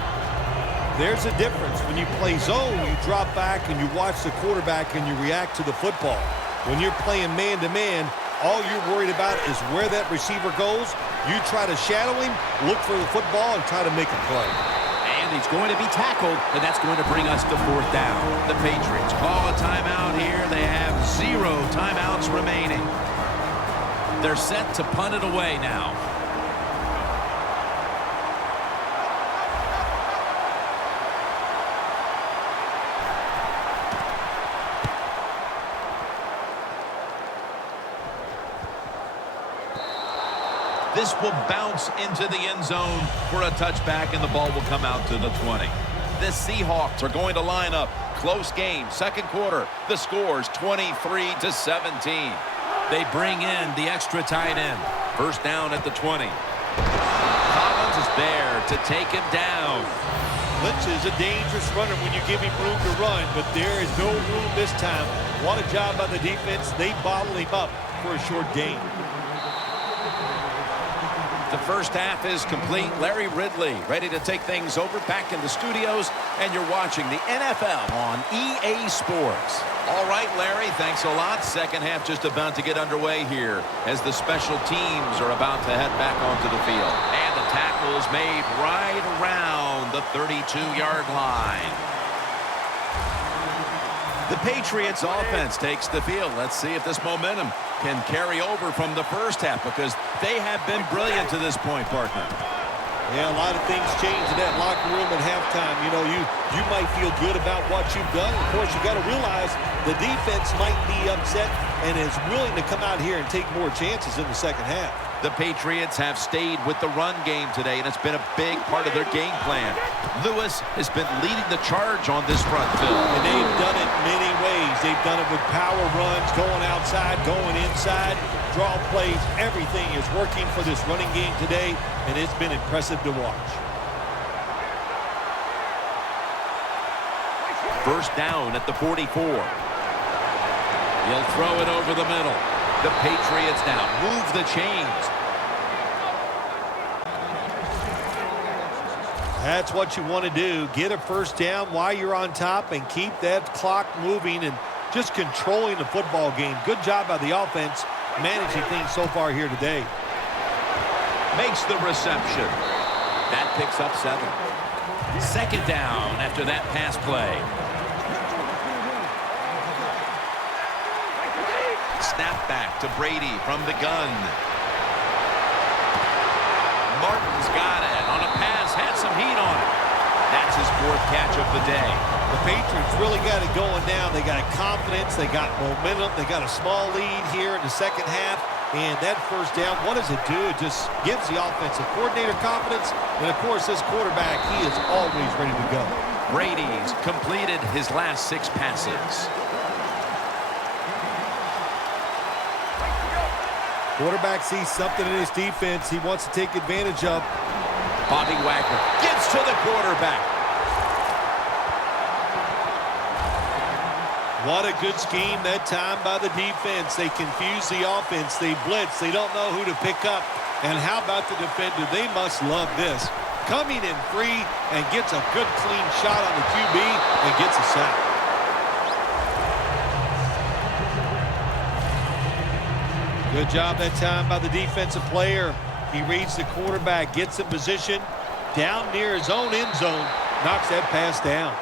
There's a difference. When you play zone, you drop back and you watch the quarterback and you react to the football. When you're playing man-to-man, all you're worried about is where that receiver goes. You try to shadow him, look for the football, and try to make a play. And he's going to be tackled, and that's going to bring us to fourth down. The Patriots call a timeout here. They have 0 timeouts remaining. They're set to punt it away now. This will bounce into the end zone for a touchback, and the ball will come out to the 20. The Seahawks are going to line up. Close game, second quarter. The score's 23-17. They bring in the extra tight end. First down at the 20. Collins is there to take him down. Lynch is a dangerous runner when you give him room to run, but there is no room this time. What a job by the defense. They bottle him up for a short gain. The first half is complete. Larry Ridley ready to take things over back in the studios, and you're watching the NFL on EA Sports. All right, Larry, thanks a lot. Second half just about to get underway here as the special teams are about to head back onto the field. And the tackle is made right around the 32-yard line. The Patriots offense takes the field. Let's see if this momentum can carry over from the first half, because they have been brilliant to this point, partner. Yeah, a lot of things change in that locker room at halftime. You know, you might feel good about what you've done. Of course, you got to realize the defense might be upset and is willing to come out here and take more chances in the second half. The Patriots have stayed with the run game today, and it's been a big part of their game plan. Lewis has been leading the charge on this front, Phil. And they've done it many ways. They've done it with power runs, going outside, going inside, draw plays. Everything is working for this running game today, and it's been impressive to watch. First down at the 44. He'll throw it over the middle. The Patriots now move the chains. That's what you want to do. Get a first down while you're on top and keep that clock moving and just controlling the football game. Good job by the offense managing things so far here today. makes the reception. That picks up 7. Second down after that pass play. Snap back to Brady from the gun. Martin's got it on a pass, had some heat on it. That's his 4th catch of the day. The Patriots really got it going now. They got confidence. They got momentum. They got a small lead here in the second half. And that first down, what does it do? It just gives the offensive coordinator confidence. And, of course, this quarterback, he is always ready to go. Brady's completed his last 6 passes. Quarterback sees something in his defense he wants to take advantage of. Bobby Wagner gets to the quarterback. What a good scheme that time by the defense. They confuse the offense. They blitz. They don't know who to pick up. And how about the defender? They must love this. Coming in free and gets a good clean shot on the QB and gets a sack. Good job that time by the defensive player. He reads the quarterback, gets in position, down near his own end zone, knocks that pass down.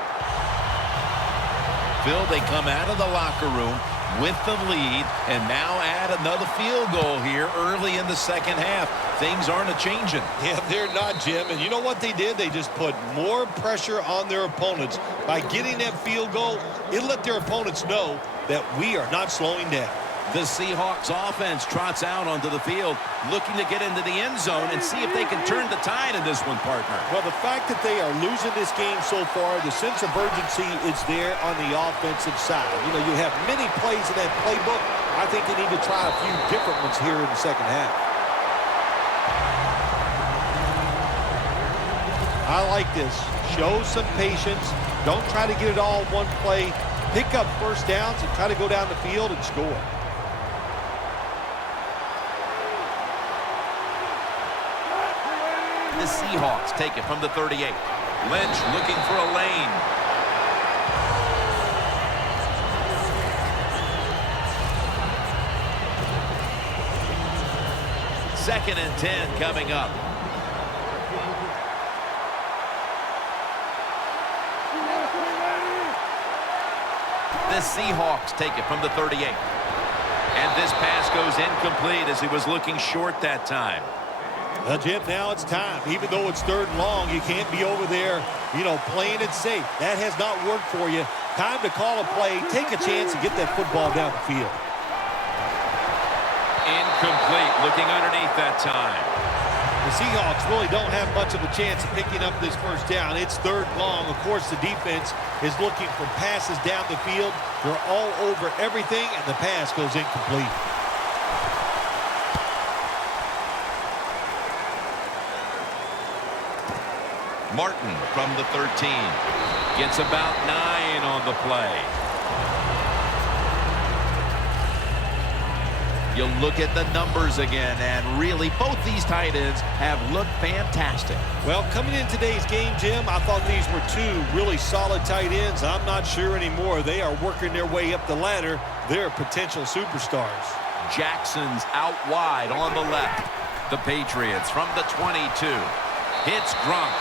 Phil, they come out of the locker room with the lead and now add another field goal here early in the second half. Things aren't a-changing. Yeah, they're not, Jim. And you know what they did? They just put more pressure on their opponents. By getting that field goal, it let their opponents know that we are not slowing down. The Seahawks offense trots out onto the field, looking to get into the end zone and see if they can turn the tide in this one, partner. Well, the fact that they are losing this game so far, the sense of urgency is there on the offensive side. You know, you have many plays in that playbook. I think they need to try a few different ones here in the second half. I like this. Show some patience. Don't try to get it all in one play. Pick up first downs and try to go down the field and score. The Seahawks take it from the 38. Lynch looking for a lane. Second and 10 coming up. The Seahawks take it from the 38. And this pass goes incomplete as he was looking short that time. Well, Jim, now it's time. Even though it's 3rd and long, you can't be over there, you know, playing it safe. That has not worked for you. Time to call a play, take a chance, and get that football down the field. Incomplete, looking underneath that time. The Seahawks really don't have much of a chance of picking up this first down. It's 3rd and long. Of course, the defense is looking for passes down the field. They're all over everything, and the pass goes incomplete. Martin from the 13 gets about 9 on the play. You look at the numbers again, and really both these tight ends have looked fantastic. Well, coming in today's game, Jim, I thought these were 2 really solid tight ends. I'm not sure anymore. They are working their way up the ladder. They're potential superstars. Jackson's out wide on the left. The Patriots from the 22 hits Gronk.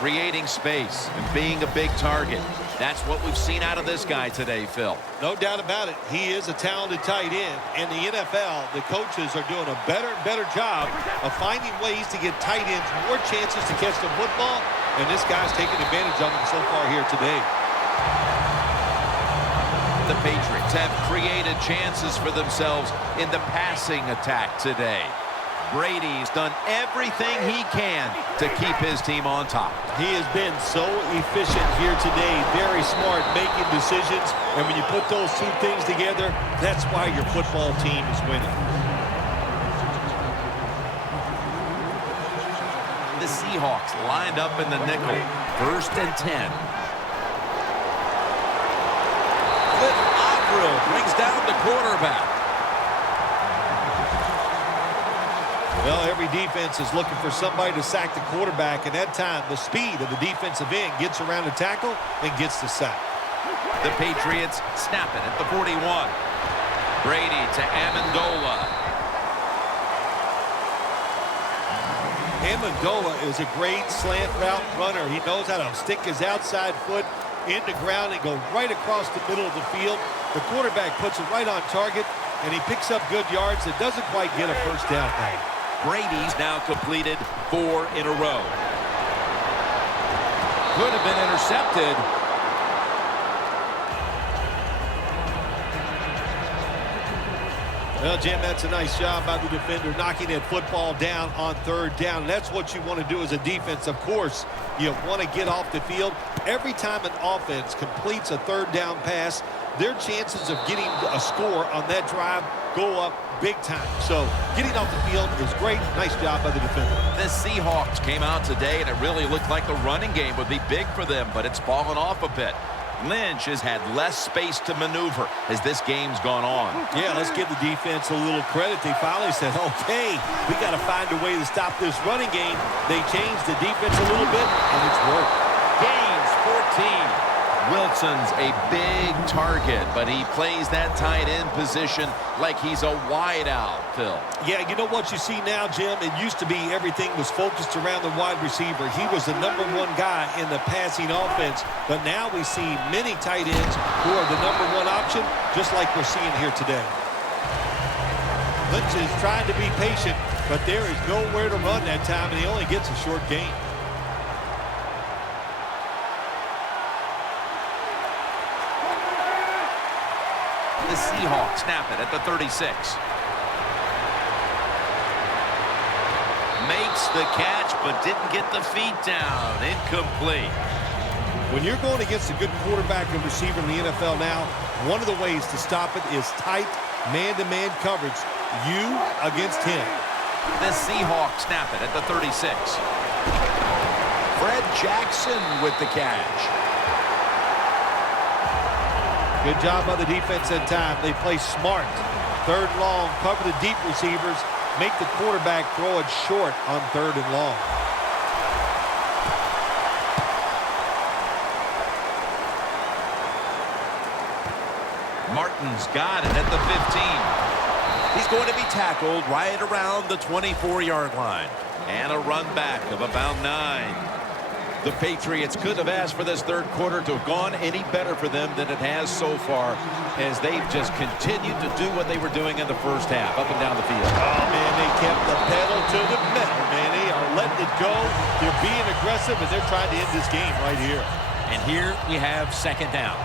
Creating space and being a big target. That's what we've seen out of this guy today, Phil. No doubt about it. He is a talented tight end. And the NFL, the coaches are doing a better and better job of finding ways to get tight ends more chances to catch the football. And this guy's taking advantage of them so far here today. The Patriots have created chances for themselves in the passing attack today. Brady's done everything he can to keep his team on top. He has been so efficient here today. Very smart, making decisions. And when you put those 2 things together, that's why your football team is winning. The Seahawks lined up in the nickel. 1st and 10. Cliff Avril brings down the quarterback. Well, every defense is looking for somebody to sack the quarterback, and that time the speed of the defensive end gets around the tackle and gets the sack. The Patriots snap it at the 41. Brady to Amendola. Amendola is a great slant route runner. He knows how to stick his outside foot in the ground and go right across the middle of the field. The quarterback puts it right on target, and he picks up good yards. It doesn't quite get a first down. Brady's now completed 4 in a row. Could have been intercepted. Well, Jim, that's a nice job by the defender knocking that football down on third down. That's what you want to do as a defense. Of course, you want to get off the field. Every time an offense completes a third down pass, their chances of getting a score on that drive go up big time. So getting off the field is great. Nice job by the defender. The Seahawks came out today, and it really looked like the running game would be big for them, but it's fallen off a bit. Lynch has had less space to maneuver as this game's gone on. Yeah, let's give the defense a little credit. They finally said, okay, we got to find a way to stop this running game. They changed the defense a little bit, and it's worked. Gains 14. Wilson's a big target, but he plays that tight end position like he's a wide out, Phil. Yeah, you know what you see now, Jim? It used to be everything was focused around the wide receiver. He was the #1 guy in the passing offense, but now we see many tight ends who are the #1 option, just like we're seeing here today. Lynch is trying to be patient, but there is nowhere to run that time, and he only gets a short gain. The Seahawks snap it at the 36. Makes the catch, but didn't get the feet down. Incomplete. When you're going against a good quarterback and receiver in the NFL now, one of the ways to stop it is tight man-to-man coverage. You against him. The Seahawks snap it at the 36. Fred Jackson with the catch. Good job by the defense that time. They play smart. Third and long, cover the deep receivers, make the quarterback throw it short on third and long. Martin's got it at the 15. He's going to be tackled right around the 24-yard line. And a run back of about 9. The Patriots could have asked for this third quarter to have gone any better for them than it has so far, as they've just continued to do what they were doing in the first half, up and down the field. Oh, man, they kept the pedal to the metal, man. They are letting it go. They're being aggressive, and they're trying to end this game right here. And here we have second down.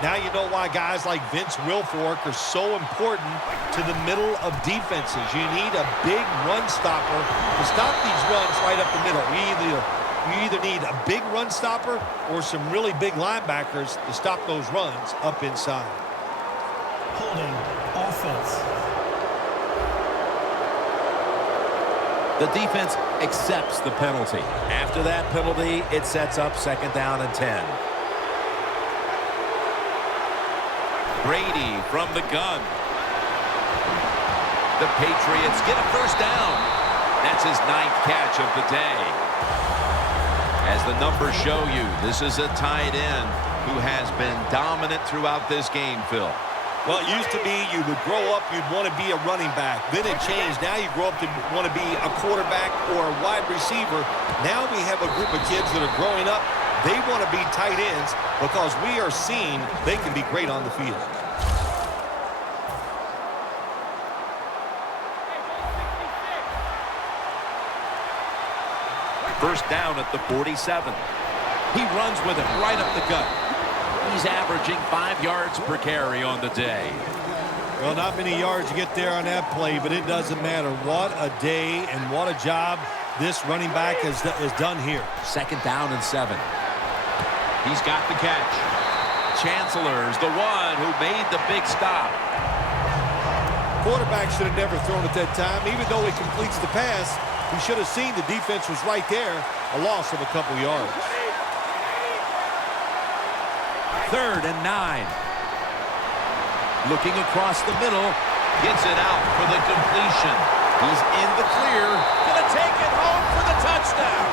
Now you know why guys like Vince Wilfork are so important to the middle of defenses. You need a big run stopper to stop these runs right up the middle. You either need a big run stopper or some really big linebackers to stop those runs up inside. Holding offense. The defense accepts the penalty. After that penalty, it sets up second down and 10. Brady from the gun. The Patriots get a first down. That's his 9th catch of the day. As the numbers show you, this is a tight end who has been dominant throughout this game, Phil. Well, it used to be you would grow up, you'd want to be a running back. Then it changed. Now you grow up to want to be a quarterback or a wide receiver. Now we have a group of kids that are growing up. They want to be tight ends because we are seeing they can be great on the field. First down at the 47. He runs with it right up the gut. He's averaging 5 yards per carry on the day. Well, not many yards to get there on that play, but it doesn't matter. What a day and what a job this running back has done here. Second down and 7. He's got the catch. Chancellor's the one who made the big stop. Quarterback should have never thrown it that time. Even though he completes the pass, he should have seen the defense was right there. A loss of a couple yards. Third and 9. Looking across the middle. Gets it out for the completion. He's in the clear. Gonna take it home for the touchdown.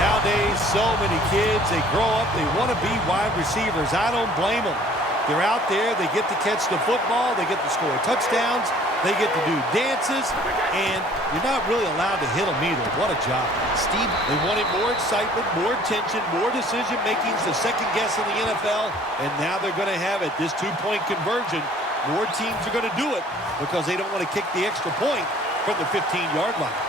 Nowadays, so many kids, they grow up, they want to be wide receivers. I don't blame them. They're out there, they get to catch the football, they get to score touchdowns, They get to do dances, and you're not really allowed to hit them either. What a job. Steve, They wanted more excitement, more attention, more decision-making to second guess in the NFL, and now they're going to have it. This two-point conversion, more teams are going to do it because they don't want to kick the extra point from the 15-yard line.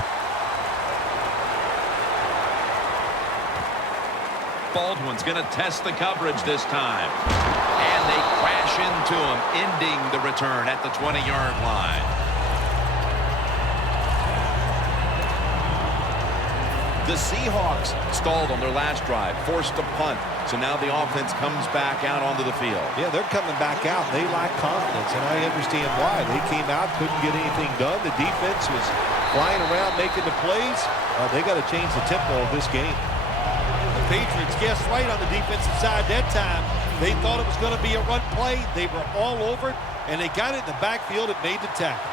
Baldwin's going to test the coverage this time. And they crash into him, ending the return at the 20-yard line. The Seahawks stalled on their last drive, forced a punt. So now the offense comes back out onto the field. Yeah, they're coming back out. They lack confidence, and I understand why. They came out, couldn't get anything done. The defense was flying around, making the plays. They got to change the tempo of this game. The Patriots guessed right on the defensive side that time. They thought it was going to be a run play. They were all over it, and they got it in the backfield and made the tackle.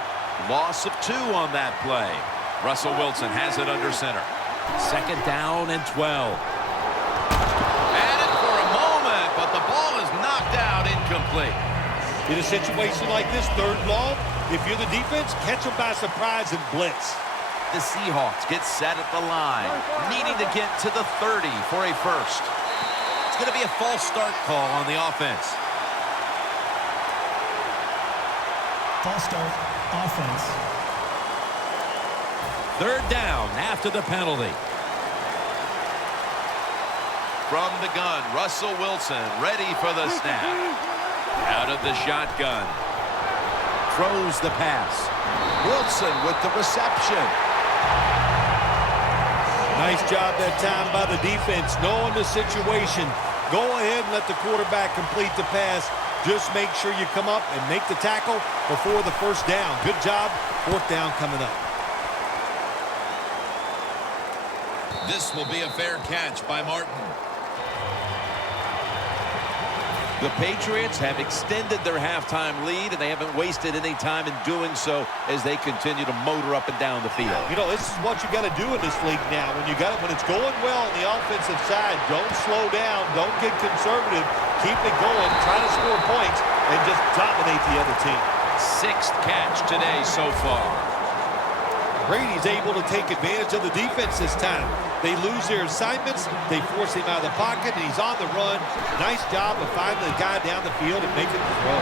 Loss of 2 on that play. Russell Wilson has it under center. Second down and 12. At it for a moment, but the ball is knocked out incomplete. In a situation like this, third and long, if you're the defense, catch them by surprise and blitz. The Seahawks get set at the line, needing to get to the 30 for a first. It's going to be a false start call on the offense. False start, offense. Third down after the penalty. From the gun, Russell Wilson ready for the snap. Out of the shotgun. Throws the pass. Wilson with the reception. Nice job that time by the defense, knowing the situation. Go ahead and let the quarterback complete the pass. Just make sure you come up and make the tackle before the first down. Good job. Fourth down coming up. This will be a fair catch by Martin. The Patriots have extended their halftime lead, and they haven't wasted any time in doing so as they continue to motor up and down the field. You know, this is what you got to do in this league now. When it's going well on the offensive side, don't slow down, don't get conservative, keep it going, try to score points, and just dominate the other team. 6th catch today so far. Brady's able to take advantage of the defense this time. They lose their assignments, they force him out of the pocket, and he's on the run. Nice job of finding the guy down the field and making the throw.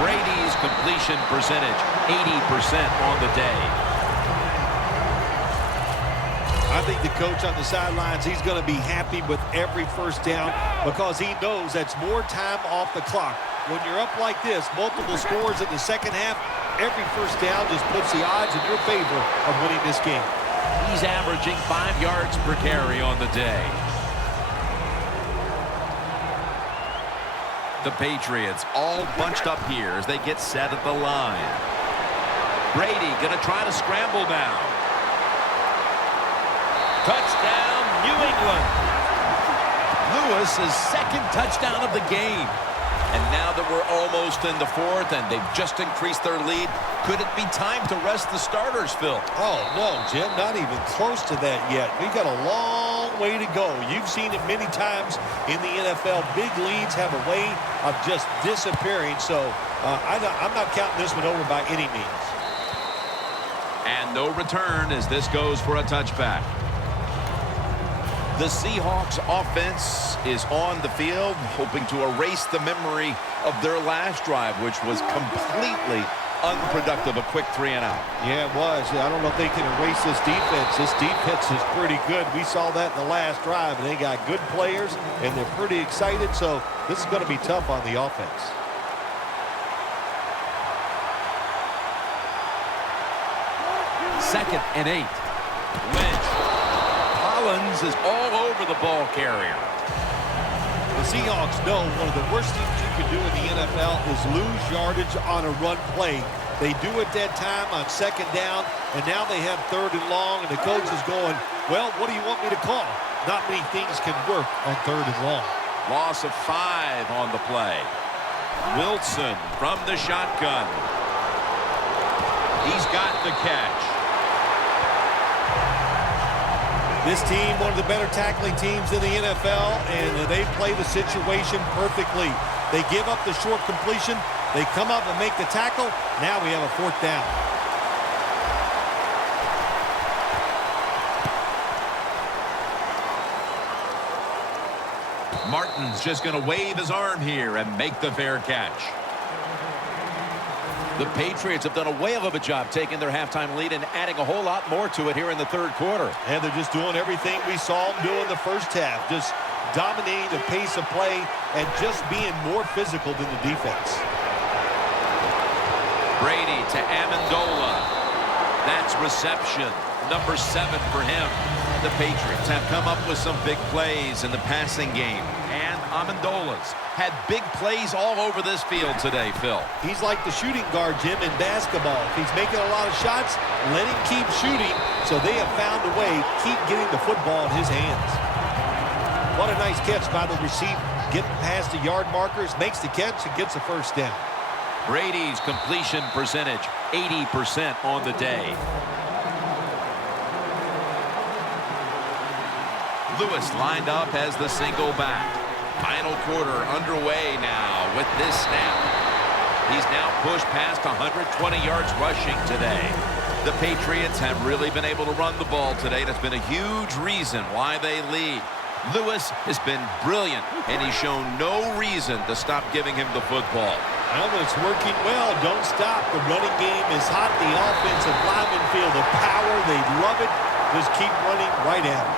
Brady's completion percentage, 80% on the day. I think the coach on the sidelines, he's going to be happy with every first down because he knows that's more time off the clock. When you're up like this, multiple scores in the second half, every first down just puts the odds in your favor of winning this game. He's averaging 5 yards per carry on the day. The Patriots all bunched up here as they get set at the line. Brady going to try to scramble now. Touchdown, New England. Lewis's second touchdown of the game. And now that we're almost in the fourth and they've just increased their lead, could it be time to rest the starters, Phil? Oh, no, Jim, not even close to that yet. We've got a long way to go. You've seen it many times in the NFL. Big leads have a way of just disappearing, so I'm not counting this one over by any means. And no return as this goes for a touchback. The Seahawks offense is on the field, hoping to erase the memory of their last drive, which was completely unproductive, a quick 3-and-out. Yeah, it was. I don't know if they can erase this defense. This defense is pretty good. We saw that in the last drive, and they got good players, and they're pretty excited, so this is going to be tough on the offense. Second and 8. Lynch. Collins is all over the ball carrier. The Seahawks know one of the worst things you can do in the NFL is lose yardage on a run play. They do it that time on second down, and now they have third and long, and the coach is going, well, what do you want me to call? Not many things can work on third and long. Loss of 5 on the play. Wilson from the shotgun. He's got the catch. This team, one of the better tackling teams in the NFL, and they play the situation perfectly. They give up the short completion, They come up and make the tackle. Now we have a 4th down. Martin's just going to wave his arm here and make the fair catch. The Patriots have done a whale of a job taking their halftime lead and adding a whole lot more to it here in the 3rd quarter. And they're just doing everything we saw them do in the first half. Just dominating the pace of play and just being more physical than the defense. Brady to Amendola. That's reception. Number 7 for him. The Patriots have come up with some big plays in the passing game. And Amendola's had big plays all over this field today, Phil. He's like the shooting guard, Jim, in basketball. If he's making a lot of shots, let him keep shooting. So they have found a way to keep getting the football in his hands. What a nice catch by the receiver. Getting past the yard markers, makes the catch, and gets a 1st down. Brady's completion percentage, 80% on the day. Lewis lined up as the single back. Final quarter underway now with this snap. He's now pushed past 120 yards rushing today. The Patriots have really been able to run the ball today. That's been a huge reason why they lead. Lewis has been brilliant, and he's shown no reason to stop giving him the football. Well, it's working well. Don't stop. The running game is hot. The offensive linemen feel the power. They love it. Just keep running right at it.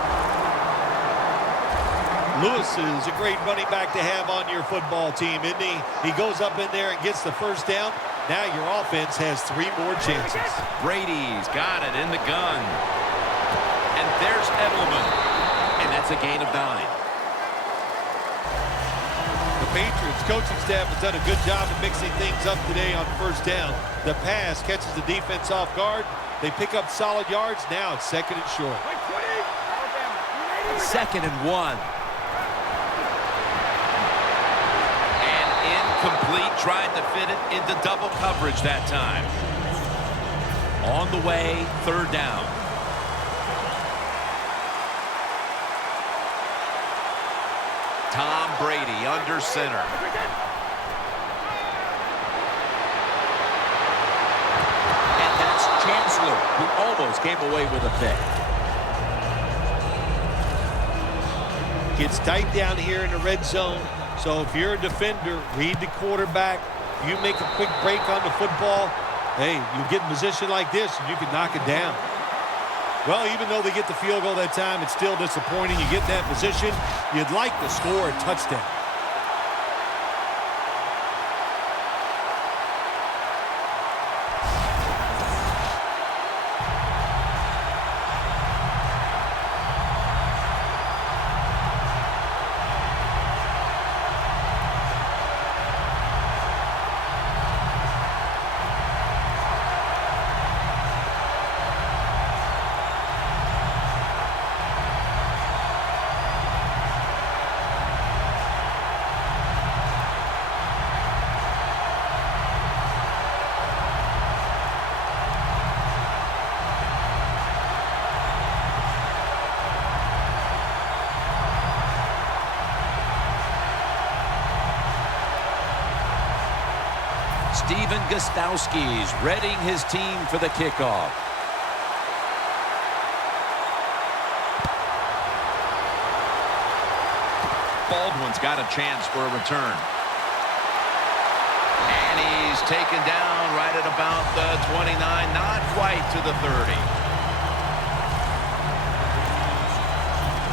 Lewis is a great running back to have on your football team, isn't he? He goes up in there and gets the 1st down. Now your offense has 3 more chances. Brady's got it in the gun. And there's Edelman. And that's a gain of 9. The Patriots coaching staff has done a good job of mixing things up today on 1st down. The pass catches the defense off guard. They pick up solid yards. Now it's 2nd and short. 2nd and 1. Complete, tried to fit it into double coverage that time. On the way, 3rd down. Tom Brady under center. And that's Chancellor, who almost came away with a pick. Gets tight down here in the red zone. So if you're a defender, read the quarterback. You make a quick break on the football. Hey, you get in position like this, and you can knock it down. Well, even though they get the field goal that time, it's still disappointing. You get in that position, you'd like to score a touchdown. Steven Gostowski's readying his team for the kickoff. Baldwin's got a chance for a return. And he's taken down right at about the 29, not quite to the 30.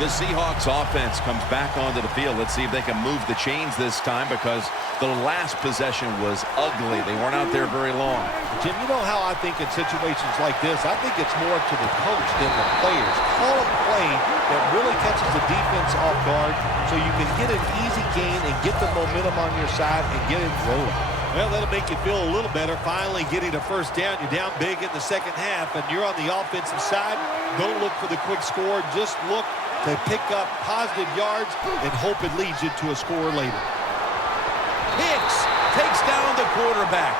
The Seahawks offense comes back onto the field. Let's see if they can move the chains this time, because the last possession was ugly. They weren't out there very long. Jim, you know how I think in situations like this, I think it's more up to the coach than the players. Call a play that really catches the defense off guard so you can get an easy gain and get the momentum on your side and get it rolling. Well, that'll make you feel a little better. Finally getting a 1st down. You're down big in the 2nd half, and you're on the offensive side. Don't look for the quick score. Just look to pick up positive yards and hope it leads you to a score later. Hicks takes down the quarterback.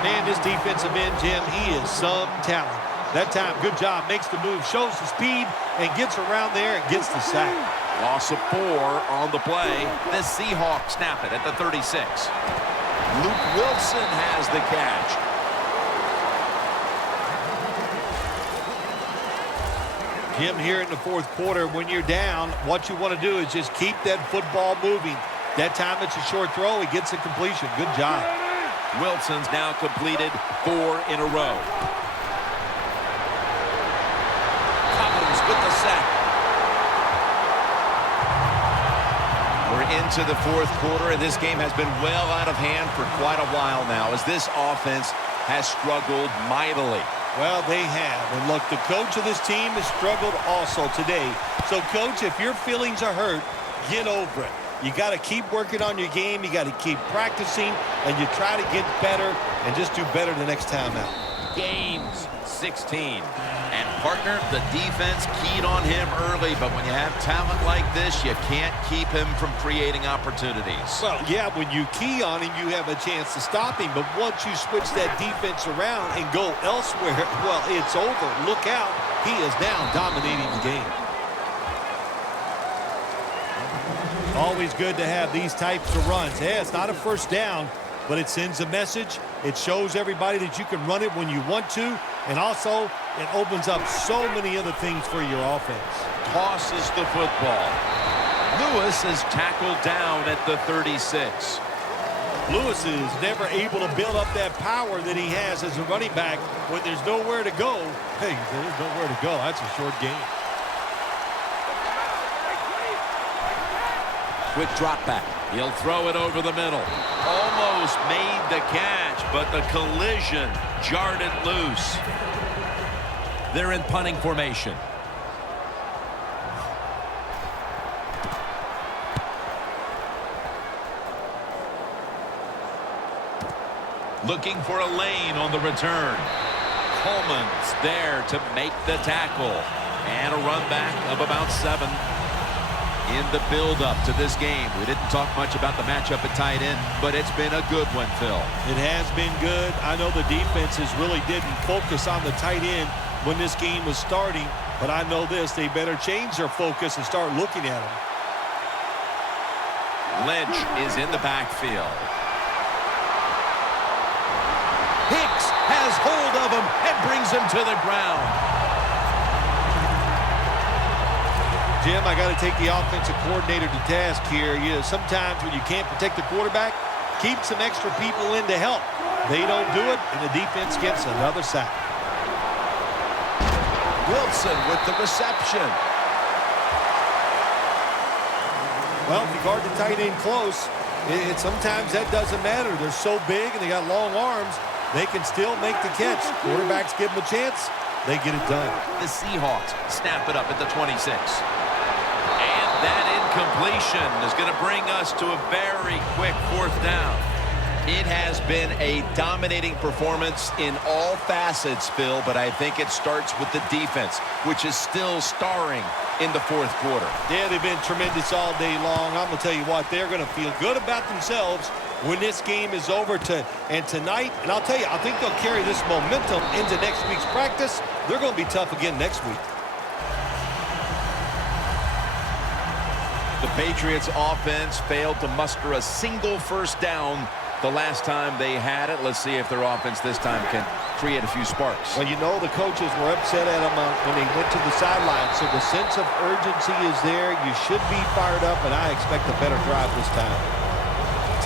Man, this defensive end, Jim, he is some talent. That time, good job, makes the move, shows the speed, and gets around there and gets the sack. Loss of 4 on the play. The Seahawks snap it at the 36. Luke Wilson has the catch. Jim, here in the fourth quarter, when you're down, what you want to do is just keep that football moving. That time it's a short throw. He gets a completion. Good job. Wilson's now completed 4 in a row. Collins with the sack. We're into the fourth quarter, and this game has been well out of hand for quite a while now, as this offense has struggled mightily. Well, they have. And look, the coach of this team has struggled also today. So, Coach, if your feelings are hurt, get over it. You got to keep working on your game. You got to keep practicing, and you try to get better and just do better the next time out. Games 16. And, partner, the defense keyed on him early, but when you have talent like this, you can't keep him from creating opportunities. Well, yeah, when you key on him, you have a chance to stop him. But once you switch that defense around and go elsewhere, well, it's over. Look out. He is now dominating the game. Always good to have these types of runs. Yeah, it's not a first down, but it sends a message. It shows everybody that you can run it when you want to. And also, it opens up so many other things for your offense. Tosses the football. Lewis is tackled down at the 36. Lewis is never able to build up that power that he has as a running back when there's nowhere to go. Hey, there's nowhere to go. That's a short game. Quick drop back. He'll throw it over the middle. Almost made the catch, but the collision jarred it loose. They're in punting formation. Looking for a lane on the return. Coleman's there to make the tackle. And a run back of about 7. In the build-up to this game, we didn't talk much about the matchup at tight end, but it's been a good one, Phil. It has been good. I know the defenses really didn't focus on the tight end when this game was starting, but I know this, they better change their focus and start looking at him. Lynch is in the backfield. Hicks has hold of him and brings him to the ground. Jim, I got to take the offensive coordinator to task here. You know, sometimes when you can't protect the quarterback, keep some extra people in to help. They don't do it, and the defense gets another sack. Wilson with the reception. Well, if you guard the tight end close, sometimes that doesn't matter. They're so big and they got long arms, they can still make the catch. Quarterbacks give them a chance, they get it done. The Seahawks snap it up at the 26. That incompletion is going to bring us to a very quick fourth down. It has been a dominating performance in all facets, Phil, but I think it starts with the defense, which is still starring in the fourth quarter. Yeah, they've been tremendous all day long. I'm going to tell you what, they're going to feel good about themselves when this game is over and tonight. And I'll tell you, I think they'll carry this momentum into next week's practice. They're going to be tough again next week. The Patriots offense failed to muster a single first down the last time they had it. Let's see if their offense this time can create a few sparks. Well, you know the coaches were upset at them when they went to the sideline, so the sense of urgency is there. You should be fired up, and I expect a better drive this time.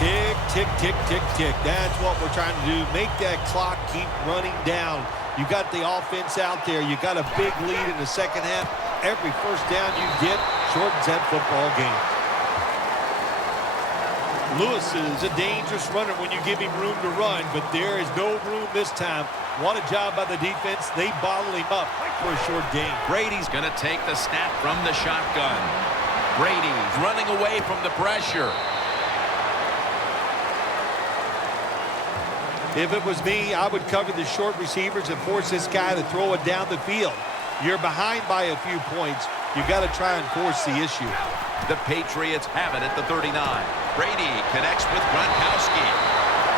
Tick, tick, tick, tick, tick. That's what we're trying to do. Make that clock keep running down. You got the offense out there. You got a big lead in the second half. Every first down you get shortens that football game. Lewis is a dangerous runner when you give him room to run, but there is no room this time. What a job by the defense. They bottle him up for a short game. Brady's going to take the snap from the shotgun. Brady's running away from the pressure. If it was me, I would cover the short receivers and force this guy to throw it down the field. You're behind by a few points. You got to try and force the issue. The Patriots have it at the 39. Brady connects with Gronkowski.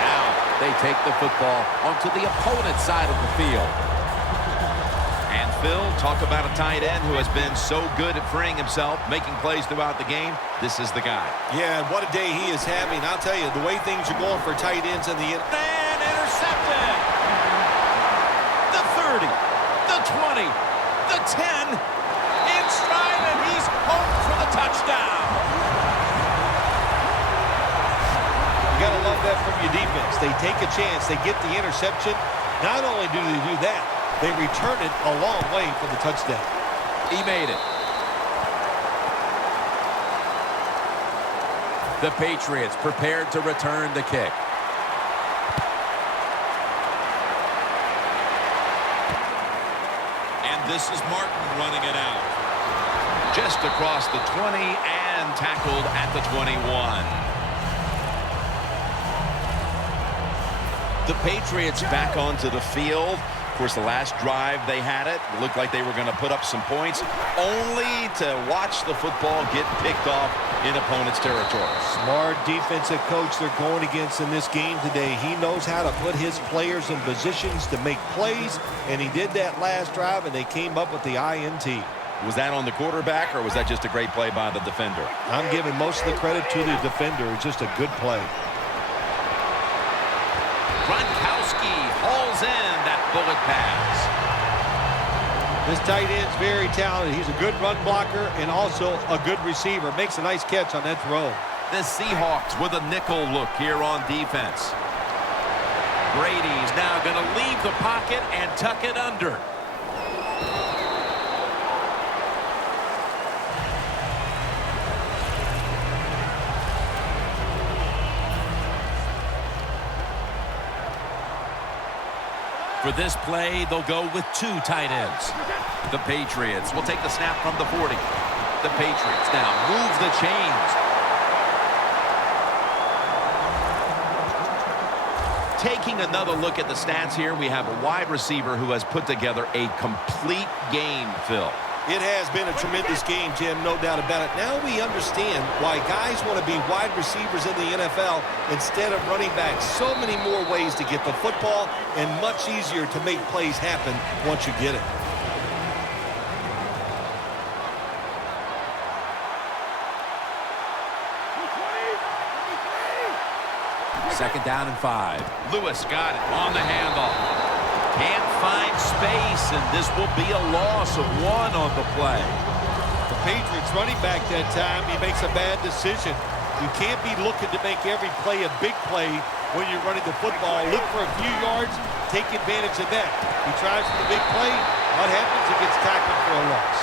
Now they take the football onto the opponent's side of the field. And Phil, talk about a tight end who has been so good at freeing himself, making plays throughout the game. This is the guy. Yeah, and what a day he is having. I'll tell you, the way things are going for tight ends in the end. And intercepted. The 30, the 20, the 10, in stride, and he's home for the touchdown. You got to love that from your defense. They take a chance. They get the interception. Not only do they do that, they return it a long way for the touchdown. He made it. The Patriots prepared to return the kick. And this is Martin running it out. Just across the 20 and tackled at the 21. The Patriots back onto the field. Of course, the last drive they had it looked like they were going to put up some points, only to watch the football get picked off in opponent's territory. Smart defensive coach they're going against in this game today. He knows how to put his players in positions to make plays, and he did that last drive, and they came up with the INT. Was that on the quarterback, or was that just a great play by the defender? I'm giving most of the credit to the defender. It's just a good play. Gronkowski hauls in that bullet pass. This tight end's very talented. He's a good run blocker and also a good receiver. Makes a nice catch on that throw. The Seahawks with a nickel look here on defense. Brady's now going to leave the pocket and tuck it under. For this play, they'll go with two tight ends. The Patriots will take the snap from the 40. The Patriots now move the chains. Taking another look at the stats here, we have a wide receiver who has put together a complete game, Phil. It has been a tremendous game, Jim, no doubt about it. Now we understand why guys want to be wide receivers in the NFL instead of running backs. So many more ways to get the football and much easier to make plays happen once you get it. Second down and 5. Lewis got it on the handoff. Can't find space, and this will be a loss of 1 on the play. The Patriots running back that time, he makes a bad decision. You can't be looking to make every play a big play when you're running the football. Look for a few yards, take advantage of that. He tries for the big play. What happens? He gets tackled for a loss.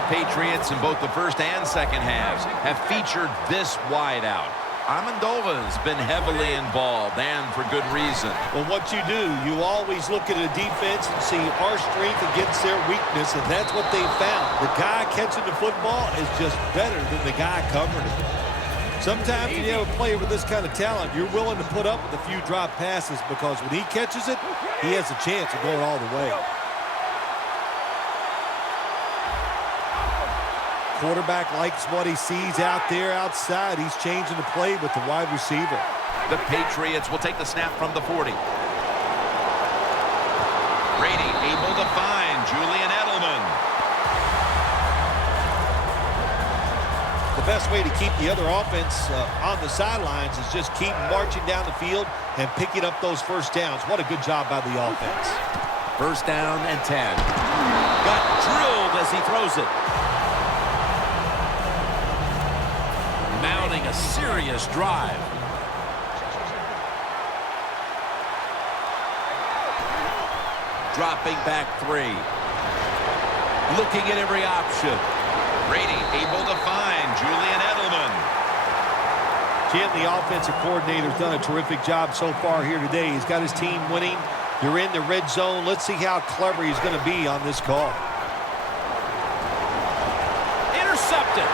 The Patriots in both the first and second halves have featured this wideout. Amendova's been heavily involved, and for good reason. Well, what you do, you always look at a defense and see our strength against their weakness, and that's what they found. The guy catching the football is just better than the guy covering it. Sometimes when you have a player with this kind of talent, you're willing to put up with a few drop passes because when he catches it, he has a chance of going all the way. Quarterback likes what he sees out there outside. He's changing the play with the wide receiver. The Patriots will take the snap from the 40. Brady able to find Julian Edelman. The best way to keep the other offense on the sidelines is just keep marching down the field and picking up those first downs. What a good job by the offense. First down and 10. Got drilled as he throws it. Mounting a serious drive. Dropping back 3. Looking at every option. Brady able to find Julian Edelman. Jim, the offensive coordinator's done a terrific job so far here today. He's got his team winning. They're in the red zone. Let's see how clever he's going to be on this call. Intercepted.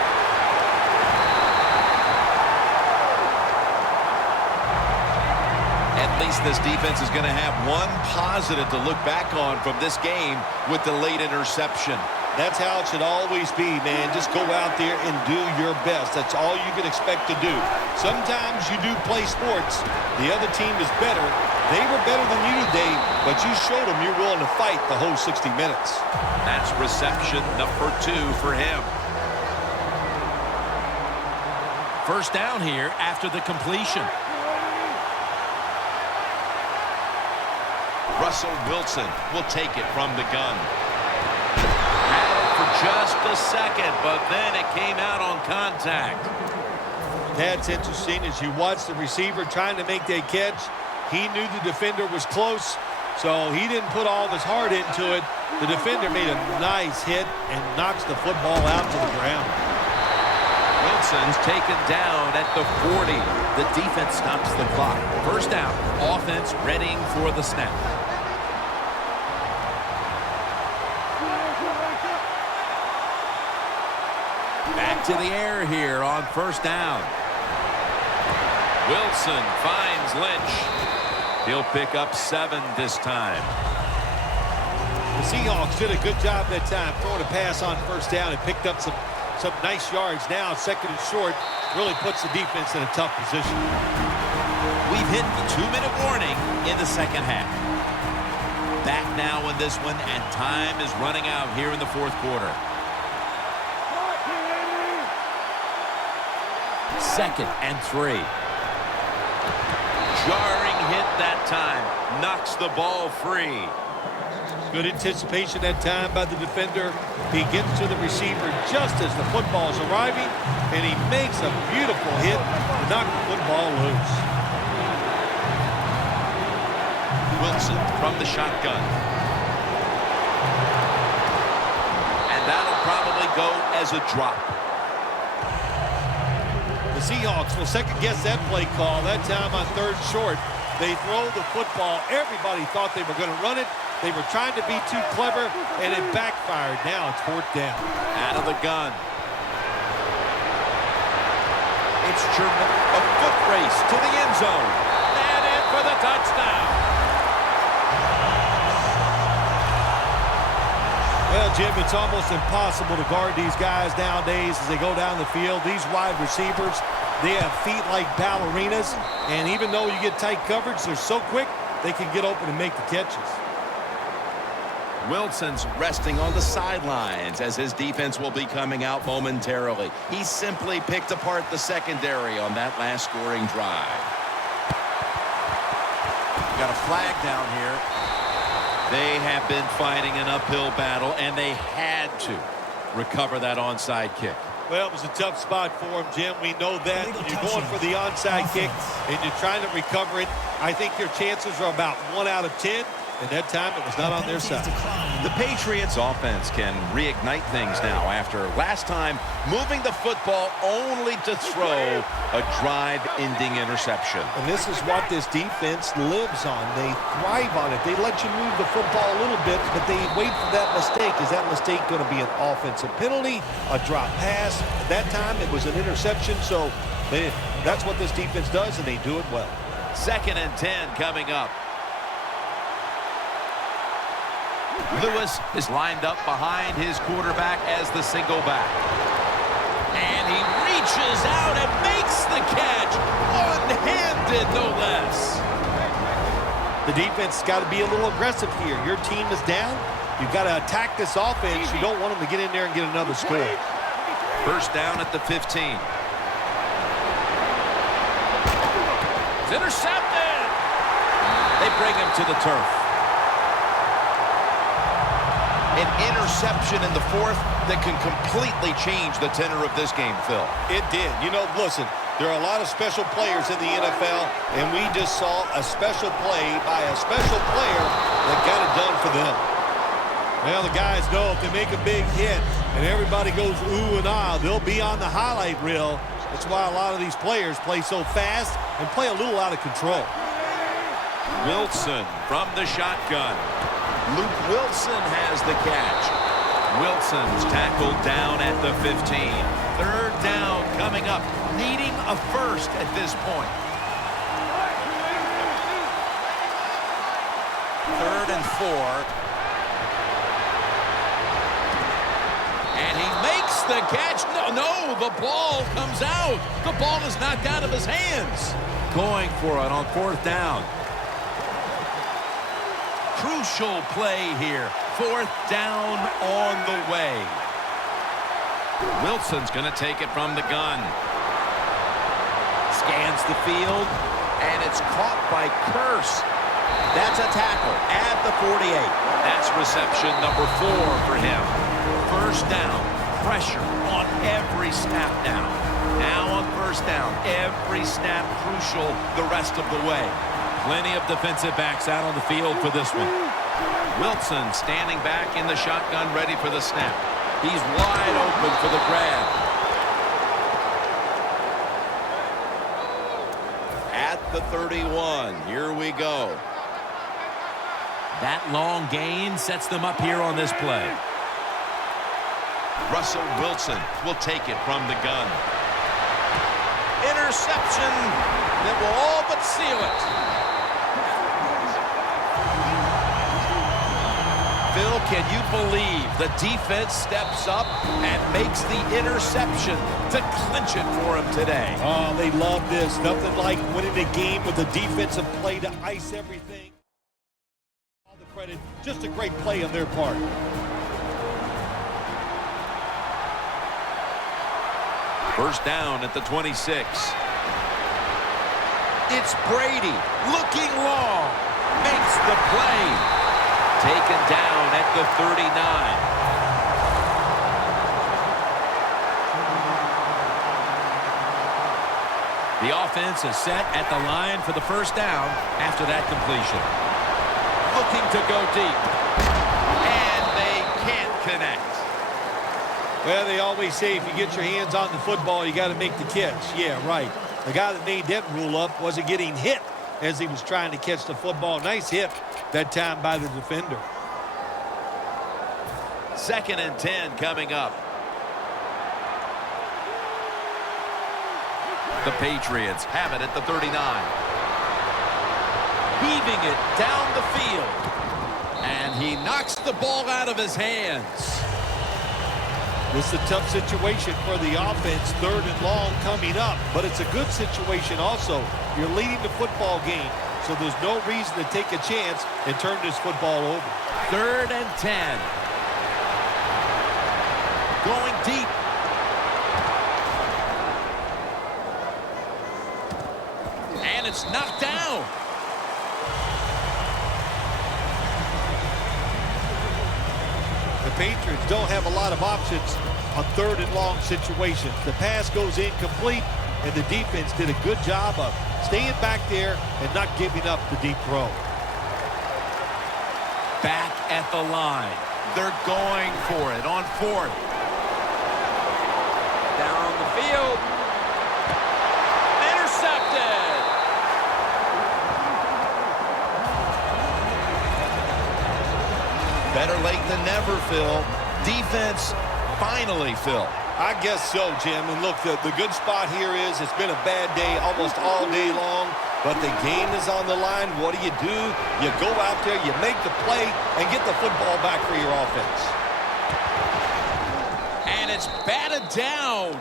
At least this defense is going to have one positive to look back on from this game with the late interception. That's how it should always be, man. Just go out there and do your best. That's all you can expect to do. Sometimes you do play sports. The other team is better. They were better than you today, but you showed them you're willing to fight the whole 60 minutes. That's reception number 2 for him. First down here after the completion. Russell Wilson will take it from the gun. Had it for just a second, but then it came out on contact. That's interesting. As you watch the receiver trying to make that catch, he knew the defender was close, so he didn't put all of his heart into it. The defender made a nice hit and knocks the football out to the ground. Wilson's taken down at the 40. The defense stops the clock. First down, offense readying for the snap. Back to the air here on first down. Wilson finds Lynch. He'll pick up 7 this time. The Seahawks did a good job that time throwing a pass on first down and picked up some nice yards. Now second and short really puts the defense in a tough position. We've hit the 2-minute warning in the second half. Back now in this one, and time is running out here in the fourth quarter. Second and 3. Jarring hit that time. Knocks the ball free. Good anticipation that time by the defender. He gets to the receiver just as the football is arriving, and he makes a beautiful hit to knock the football loose. Wilson from the shotgun. And that'll probably go as a drop. The Seahawks will second-guess that play call. That time on third short, they throw the football. Everybody thought they were going to run it. They were trying to be too clever, and it backfired. Now it's fourth down. Out of the gun. It's German. A foot race to the end zone. And in for the touchdown. Well, Jim, it's almost impossible to guard these guys nowadays as they go down the field. These wide receivers, they have feet like ballerinas, and even though you get tight coverage, they're so quick, they can get open and make the catches. Wilson's resting on the sidelines as his defense will be coming out momentarily. He simply picked apart the secondary on that last scoring drive. Got a flag down here. They have been fighting an uphill battle, and they had to recover that onside kick. Well, it was a tough spot for him, Jim. We know that. You're going for the onside kick, and you're trying to recover it. I think your chances are about 1 out of 10. And that time, it was not on their side. The Patriots offense can reignite things now after last time moving the football only to throw a drive-ending interception. And this is what this defense lives on. They thrive on it. They let you move the football a little bit, but they wait for that mistake. Is that mistake going to be an offensive penalty, a drop pass? That time, it was an interception. So that's what this defense does, and they do it well. 2nd and 10 coming up. Lewis is lined up behind his quarterback as the single back. And he reaches out and makes the catch. One-handed, no less. The defense has got to be a little aggressive here. Your team is down. You've got to attack this offense. You don't want them to get in there and get another score. First down at the 15. It's intercepted. They bring him to the turf. An interception in the fourth that can completely change the tenor of this game, Phil. It did. You know, listen, there are a lot of special players in the NFL, and we just saw a special play by a special player that got it done for them. Well, the guys know if they make a big hit and everybody goes ooh and ah, they'll be on the highlight reel. That's why a lot of these players play so fast and play a little out of control. Wilson from the shotgun. Luke Wilson has the catch. Wilson's tackled down at the 15. 3rd down coming up, needing a first at this point. 3rd and 4. the catch. No, the ball comes out. The ball is knocked out of his hands. Going for it on 4th down. Crucial play here. 4th down on the way. Wilson's going to take it from the gun. Scans the field, and it's caught by Curse. That's a tackle at the 48. That's reception number 4 for him. 1st down. Pressure on every snap now. Now on 1st down. Every snap crucial the rest of the way. Plenty of defensive backs out on the field for this one. Wilson standing back in the shotgun, ready for the snap. He's wide open for the grab. At the 31, here we go. That long gain sets them up here on this play. Russell Wilson will take it from the gun. Interception that will all but seal it. Phil, can you believe the defense steps up and makes the interception to clinch it for him today? Oh, they love this. Nothing like winning a game with a defensive play to ice everything. All the credit, just a great play on their part. First down at the 26. It's Brady looking long. Makes the play. Taken down at the 39. The offense is set at the line for the 1st down after that completion. Looking to go deep. And they can't connect. Well, they always say if you get your hands on the football, you got to make the catch. Yeah, right. The guy that made that rule up wasn't getting hit as he was trying to catch the football. Nice hit that time by the defender. 2nd and 10 coming up. The Patriots have it at the 39. Heaving it down the field. And he knocks the ball out of his hands. This is a tough situation for the offense, 3rd and long coming up. But it's a good situation also. You're leading the football game, so there's no reason to take a chance and turn this football over. 3rd and 10. Going deep. And it's knocked down. The Patriots don't have a lot of options on 3rd and long situations. The pass goes incomplete, and the defense did a good job of staying back there and not giving up the deep throw. Back at the line. They're going for it on 4th. Down the field. Intercepted. Better late than never, Phil. Defense finally, Phil. I guess so, Jim. And look, the good spot here is it's been a bad day almost all day long, but the game is on the line. What do? You go out there, you make the play, and get the football back for your offense. And it's batted down.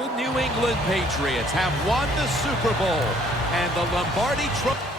The New England Patriots have won the Super Bowl, and the Lombardi Trophy.